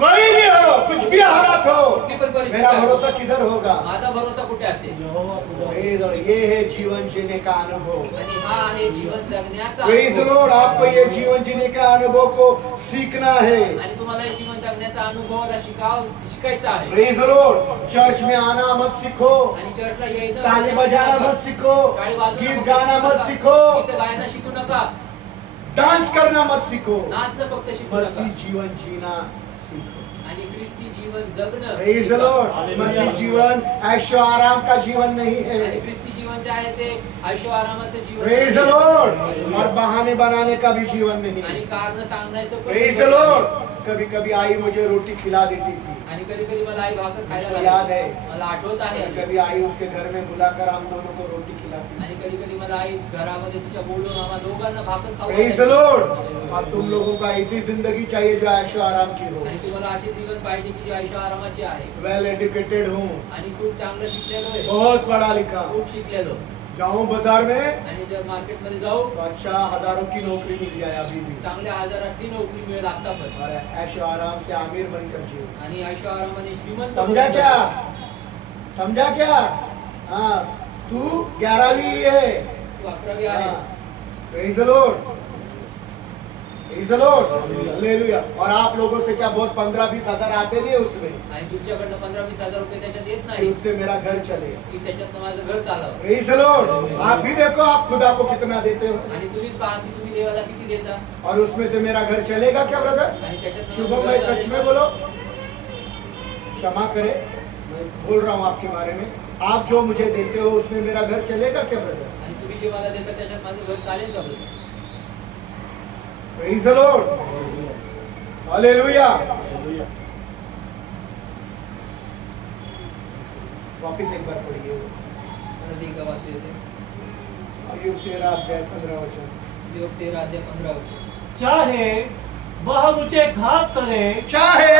कोई भी हो, कुछ भी हालात हो, कुठली पण परिस्थिती मेरा असो, भरोसा किधर होगा? माझा भरोसा कुठे असेल? यहोवा खुदा. Praise the Lord. ये है जीवन जीने का अनुभव. आणि हा आहे जीवन जगण्याचा Praise the अनुभव. Lord. आपको ये जीवन जीने का अनुभव को सीखना है. आणि तुम्हाला हे जीवन जगण्याचा अनुभव आता शिकायचा आहे. Praise the Lord. चर्च में आना मत सीखो, आणि चर्चला यायचं ताली बजाना मत सीखो, टाळी वाजवणं गीत फक्त गाना शिकू मत नका. सीखो, गीत गायला शिकू नका, डांस करना मत सीखो. नाचणं फक्त शिकू मसीह नका. जीवन जीना सीखो. आणि ख्रिस्ती जीवन जगणं Praise the Lord. Hallelujah. मसीह जीवन ऐशो आराम का जीवन नहीं आणि है. ख्रिस्ती जीवन जे आहे ते ऐशो आरामाचं जीवन Praise the आहे. Lord. और बहाने बनाने का भी जीवन नहीं आणि है. कारण सांगण्याचं पण Praise जीवन the आहे. Lord. कभी कभी आई मुझे रोटी खिला देती थी। आणि कधी कधी मला आई भाकर खायला मुझको घालायची. याद है। मला आठवत आहे. कभी कभी आई उसके घर में बुलाकर हम दोनों को रोटी खिलाती थी। आणि कधी कधी मला आई घरामध्ये तिच्या बोलून आम्हा दोघांना भाकर खाऊ Praise the घालायची. Lord। अब तुम लोगों को ऐसी जिंदगी चाहिए जो ऐशो आराम की हो। आणि तुम्हाला असे जीवन पाहिजे की जे आयुष्य आरामाचे आहे वेल एजुकेटेड हूँ, आणि खूप चांगलं शिकलेलो आहे. बहुत पढ़ा लिखा, खूप शिकलेलो. जाऊं बाजार में आणि जर मार्केटमध्ये जाऊ तो अच्छा हजारों की नौकरी मिल जाए अभी भी, चांगल्या हजारातली नोकरी मिळेल आता पण. और ऐशो आराम से आमिर बनकर जियो। आणि आयुष्य आरामाने श्रीमंत समझा बनून क्या? जगू. समझा क्या? हाँ, तू 11वीं है। तू 11वी आहेस. Praise the Lord। Praise the Lord। Hallelujah. और आप लोगों से क्या बहुत 15-20 हजार आते नहीं उसमें, आणि तुमच्याकडनं 15-20 हजार रुपये त्याच्यात येत कि नाही उससे मेरा घर चले। की त्याच्यातनं माझं घर चालावं. Praise the Lord। आप भी देखो आप खुदा को कितना देते हो, आणि तुम्हीच पहा की तुम्ही देवाला किती देता और उसमें से मेरा घर चलेगा क्या ब्रदर? आणि त्याच्यातनं शुभम माझं भाई घर सच चालेल. में बोलो, क्षमा करे मैं बोल रहा हूँ आपके बारे में, आप जो मुझे देते हो उसमें मेरा घर चलेगा क्या ब्रदर? आणि तुम्ही जे मला देता त्याच्यात माझं घर चालेल का बरं? Praise the Lord। हालेलुया। वापिस एक बार पढ़िए परत एकदा वाचू येते. अय्यूब 13 अध्याय 15 वचन। योग 13 अध्याय 15 वचन. चाहे वह मुझे घात करे, चाहे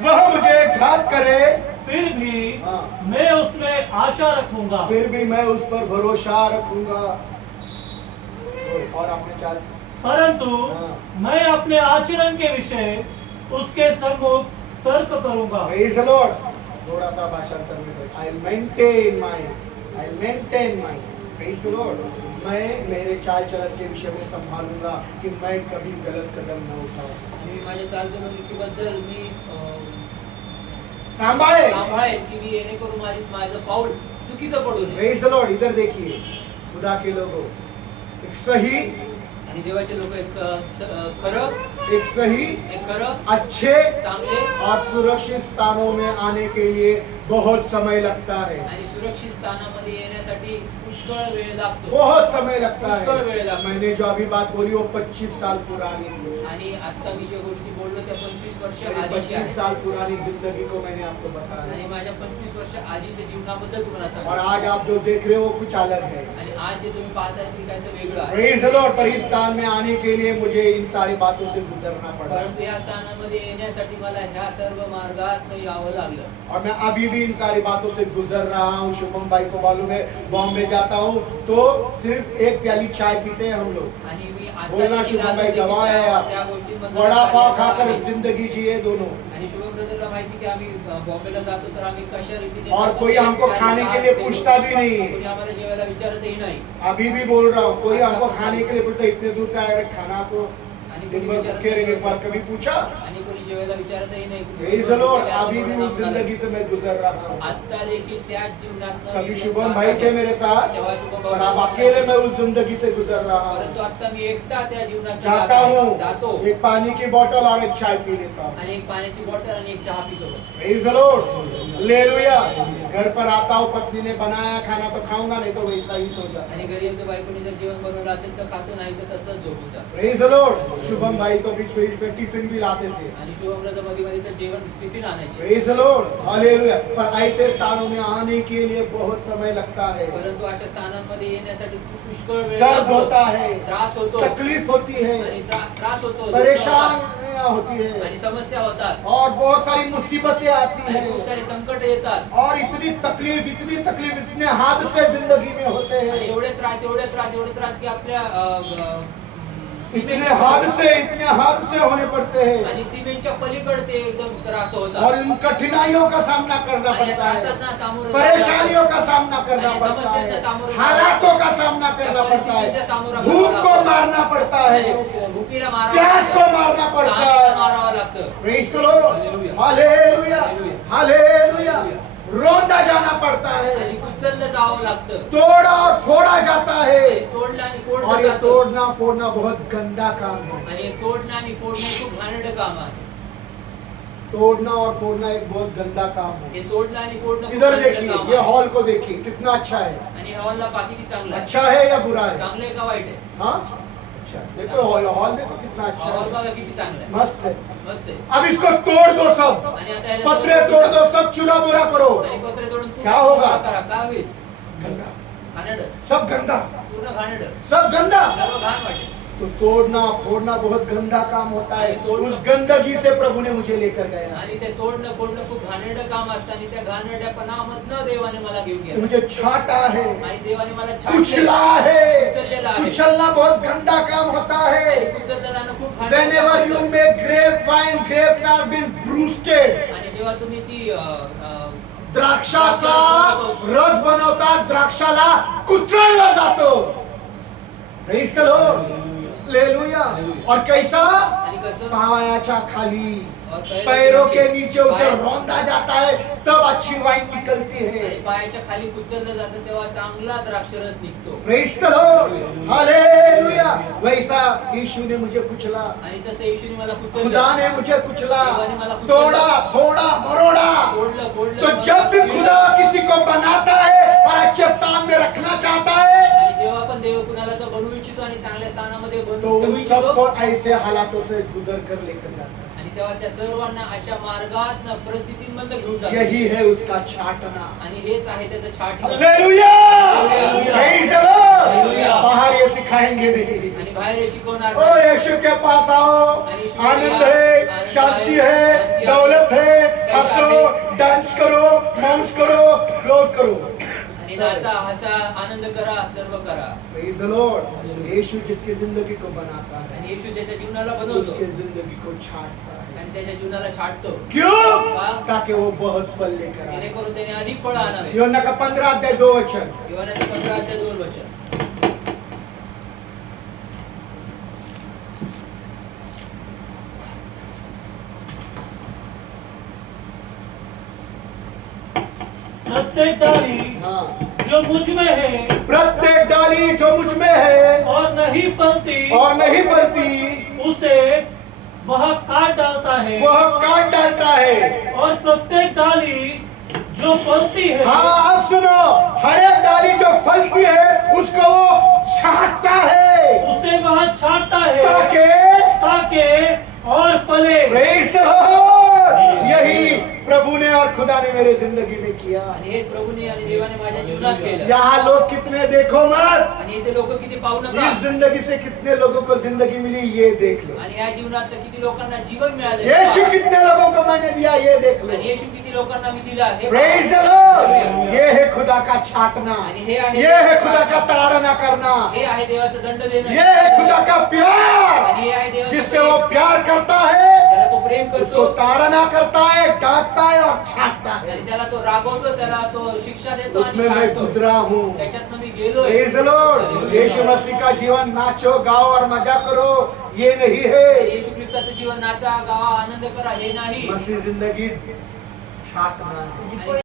वह मुझे घात करे, फिर भी हाँ, मैं उसमें आशा रखूंगा। फिर भी मैं उस पर भरोसा रखूंगा। और अपने चाल से परंतु हाँ। मैं अपने आचरण के विषय उसके सम्मुख तर्क करूंगा। Praise the Lord। थोड़ा सा भाषांतर में I'll maintain my Praise the Lord। मैं मेरे चाल चलन के विषय में संभालूंगा कि मैं कभी गलत कदम न उठाऊं। मी माझ्या चालचलणुकीबद्दल मी सांभाळे। सांभाळेन की मी येणेकरून माझं पाऊल चुकीचं पडू नये. Praise the Lord। इधर देखिए खुदा के लोगों, एक सही, आणि देवाचे लोक एक खरं, एक सही, एक खरं, अच्छे चांगले और सुरक्षित स्थानों में आने के लिए बहुत समय लगता है। आणि सुरक्षित स्थानामध्ये येण्यासाठी पुष्कळ वेळ लागतो. बहुत समय लगता पुष्कळ वेळ लागतो. है। मैंने जो अभी बात बोली वो 25 साल पुरानी थी। आणि आता मी ज्या गोष्टी बोललो त्या 25 वर्ष मेरी आधीची 25 आहे. साल पुरानी जिंदगी को मैंने आपको आणि बताया, माझ्या 25 वर्ष आधीच्या जीवनाबद्दल तुम्हाला और सांगितलं. आज आप जो देख रहे हो वो कुछ अलग है। आणि आज जे तुम्ही पाहताय ते काहीतरी वेगळं आहे. Praise the Lord। पर इस स्थान में आने के लिए मुझे इन सारी बातों से गुजरना पड़ा, परंतु या स्थानामध्ये येण्यासाठी मला ह्या सर्व मार्गात यावं लागलं. और मैं अभी भी इन सारी बातों से गुजर रहा हूँ। शुभम भाई को मालूम है, बॉम्बे जाता हूँ तो सिर्फ एक प्याली चाय पीते हैं हम लोग। आणि मी आता बोलना देखील शुभम अजून भाई देखील गवाह है आप। त्या गोष्टींमधलं वड़ा पाव कार्य खाकर आहे. जिंदगी जिए दोनों, आणि शुभम ब्रदरला माहिती की आम्ही बॉम्बेला जातो तर आम्ही कशा रीतीने और जातो. कोई हमको खाने के लिए पूछता भी नहीं है। कोणी आम्हाला जेवायला विचारतही नाही. अभी भी बोल रहा हूँ, कोई हमको खाने के लिए बोलते इतने दूर से आए खाना तो आणि दिन कोणी भर विचारत भूखे रहेंगे, नाही. पर कभी पूछा? आणि कोणी जेवायला विचारतही नाही. Praise the Lord। असं अभी भी म्हणून उस आम्हाला- जिंदगी से मैं गुजर रहा हूँ। आता देखील त्याच जीवनात कभी शुभम भाई थे मेरे साथ, तेव्हा शुभम और अब भाऊ अकेले मैं उस जिंदगी से गुजर रहा हूँ। परंतु आता मी एकटा त्या जीवनात जाता जातो हूँ, एक पानी की बोतल और एक चाय पी लेता हूँ। आणि एक पाण्याची बॉटल आणि एक चहा पितो. Praise the Lord। हालेलुया। घर पर आता हूँ, पत्नी ने बनाया खाना तो खाऊंगा, नहीं तो वैसा ही सो जाता। आणि घरी येतो बायकोने जर जेवण बनवलं असेल तर खातो, नाही तर तसंच झोपून जातो. Praise the Lord। शुभम भाई तो बीच में टिफिन भी लाते थे। आणि शुभमला मध्ये मध्ये तर जेवण टिफिन आणायचे. Praise the Lord। हालेलुया। पर ऐसे स्थानों में आने के लिए बहुत समय लगता है, परंतु अशा स्थानांमध्ये येण्यासाठी खूप पुष्कळ वेळ दर्द लागतो. होता है, त्रास होतो तकलीफ होती है, आणि त्रास होतो, परेशानियां होती है, आणि समस्या होतात और बहुत सारी मुसीबतें आती आणि खूप है, सारे संकट येतात. और इतनी तकलीफ इतने हादसे जिंदगी में होते आणि हैं, एवढे त्रास की आपल्या इतने हादसे होने पड़ते हैं, आणि सिमेंटच्या पलीकडे एकदम त्रास होतात. और इन कठिनाइयों का सामना करना आणि या पड़ता है, त्रासांना सामोरं परेशानियों का सामना करना आणि पड़ता समस्यांना है, सामोरं हालातों का सामना करना त्या पड़ता परिस्थितीच्या है, सामोरं भूख जावं को लागतं. मारना पड़ता है, आणि भुकीला मारावं प्यास लागतं. को मारना पड़ता तहानेला है। मारावं लागतं. Praise the Lord। Hallelujah. Hallelujah, Hallelujah. Hallelujah. Hallelujah. रोंदा जाना पड़ता है, आणि कुचललं जावं लागतं. तोड़ा और फोड़ा जाता है, आणि तोडलं आणि और फोडलं ये जातं. तोड़ना फोड़ना बहुत गंदा काम है। आणि हे तोडणं आणि फोडणं हे खूप घाणेरडं काम आहे. तोड़ना और फोड़ना एक बहुत गंदा काम है। हे तोडणं आणि फोडणं खूप इधर घाणेरडं देखिए, काम ये आहे. हॉल को देखिए कितना अच्छा है। आणि हॉलला पाकी किती चांगलं आहे. अच्छा है या बुरा है? चांगलं आहे का वाईट आहे? हाँ, अच्छा देखो हॉल देखो कितना अच्छा हॉल है, बघा किती चांगला आहे, मस्त है। मस्त आहे. अब इसको तोड़ दो सब, आणि आता याला पत्रे तोड़ दो सब, चूना बुरा करो। आणि पत्रे तोडून पूर्ण क्या होगा? गोळा करा. काय होईल? गंदा, घाणेरडं, सब गंदा, पूर्ण घाणेरडं, सब गंदा। सर्व घाण वाटेल. तो तोड़ना फोड़ना बहुत गंदा काम होता है, उस गंदगी से प्रभु ने मुझे लेकर गया। आणि ते तोडणं फोडणं खूप घाणेरडं काम असतं आणि त्या घाणेरड्यापणामधनं देवाने मला घेऊन गेला मुझे छाटा है, आणि देवाने मला कुचला है। कुचललेलं आहे. कुचलना बहुत गंदा काम होता है। कुचललं जाणं खूप घाणेरडं काम Whenever you असतं. make grapevine, grapes are been bruised. आणि जेव्हा तुम्ही ती द्राक्षाचा रस बनवतात, द्राक्षाला कुचललं जातं। Praise the Lord. Hallelujah. और कैसा? आणि कसं पायाच्या खाली, और पैरों के नीचे उसे पाय- रौंदा जाता है, तब अच्छी वाइन निकलती है। आणि पायाच्या खाली कुचललं जातं तेव्हा चांगला द्राक्षरस निघतो. Praise the Lord. Hallelujah. वैसा यीशु ने मुझे कुचला, आणि तसं येशूने मला कुचललं, खुदा ने मुझे कुचला, देवाने मला कुचललं. तोड़ा फोड़ा मरोड़ा। तोडलं फोडलं. तो जब भी खुदा किसी को बनाता है और अच्छे स्थान में रखना चाहता है, आणि जेव्हा पण देव कुणाला तर बनवू इच्छितो आणि चांगल्या स्थानामध्ये तो बनवू उन इच्छितो सबको ऐसे हालातों से गुजर कर लेकर जाता है। आणि तेव्हा त्या सर्वांना अशा मार्गात परिस्थितींमधनं घेऊन जातो. यही है उसका छाटना। आणि हेच आहे त्याचं छाटणं. Hallelujah! Hallelujah! Praise the Lord! Hallelujah! बाहर ये सिखाएंगे नहीं। आणि बाहेर हे शिकवणार ओ नाही. यीशु के पास आओ, आनंद है, शांति है, दौलत है, हंसो, डांस करो, माउंस करो, ग्रोथ करो। आणि नाचा, हसा, आनंद करा, सर्व करा. Praise the Lord. यीशु जिसकी जिंदगी को बनाता है, आणि येशू ज्याच्या जीवनाला बनवतो उसके जिंदगी को छाटता है। आणि त्याच्या जीवनाला छाटतो, क्यों? ताकि वो बहुत फल लेकर आए। जेणेकरून त्याने अधिक फळ आणावे. यूहन्ना का 15 अध्याय 2 वचन। योहानाचे 15 अध्याय 2 वचन. प्रत्येक डाली हाँ। जो मुझ में है प्रत्येक डाली जो मुझ में है और नहीं फलती और नहीं फलती, उसे वह काट डालता है, वह काट डालता है। और प्रत्येक डाली जो फलती है हाँ, अब सुनो, हर एक डाली जो फलती है उसको वो छांटता है, उसे वह छाटता है ताकि ताकि और फले। Praise the Lord! यही प्रभु ने और खुदा ने मेरे जिंदगी में किया। आणि हेच प्रभूने आणि देवाने माझ्या जीवनात केलं. यहाँ लोग कितने देखो मत, आणि इथे लोक किती पाहू नका. इस जिंदगी से कितने लोगों को जिंदगी मिली ये देख लो। आणि या जीवनात तर किती लोकांना जीवन मिळाले. यीशु कितने लोगों को मैंने दिया ये देख लो। आणि येशू किती लोकांना मी दिला हे Praise the पहा. Lord! ये है खुदा का छाटना, आणि हे आहे ये है खुदा का ताड़ना करना, हे आहे देवाचं दंड देणं. ये है खुदा का प्यार, आणि हे आहे देवाचं जिससे प्रेम. वो प्यार करता है, त्याला तो प्रेम उसको करतो ताड़ना करता है, डांटता है और छाटता है। आणि त्याला तो रागवतो, त्याला तो शिक्षा देतो आणि उसमें मैं छाटतो. गुजरा हूँ। त्याच्यातनं मी गेलोय. Praise the Lord! यीशु मसीह का जीवन नाचो गाओ और मजा करो ये नहीं है। येशू ख्रिस्ताचं जीवन नाचा, गावा, आनंद करा हे नाही. मसीह जिंदगी छाटना है। आणि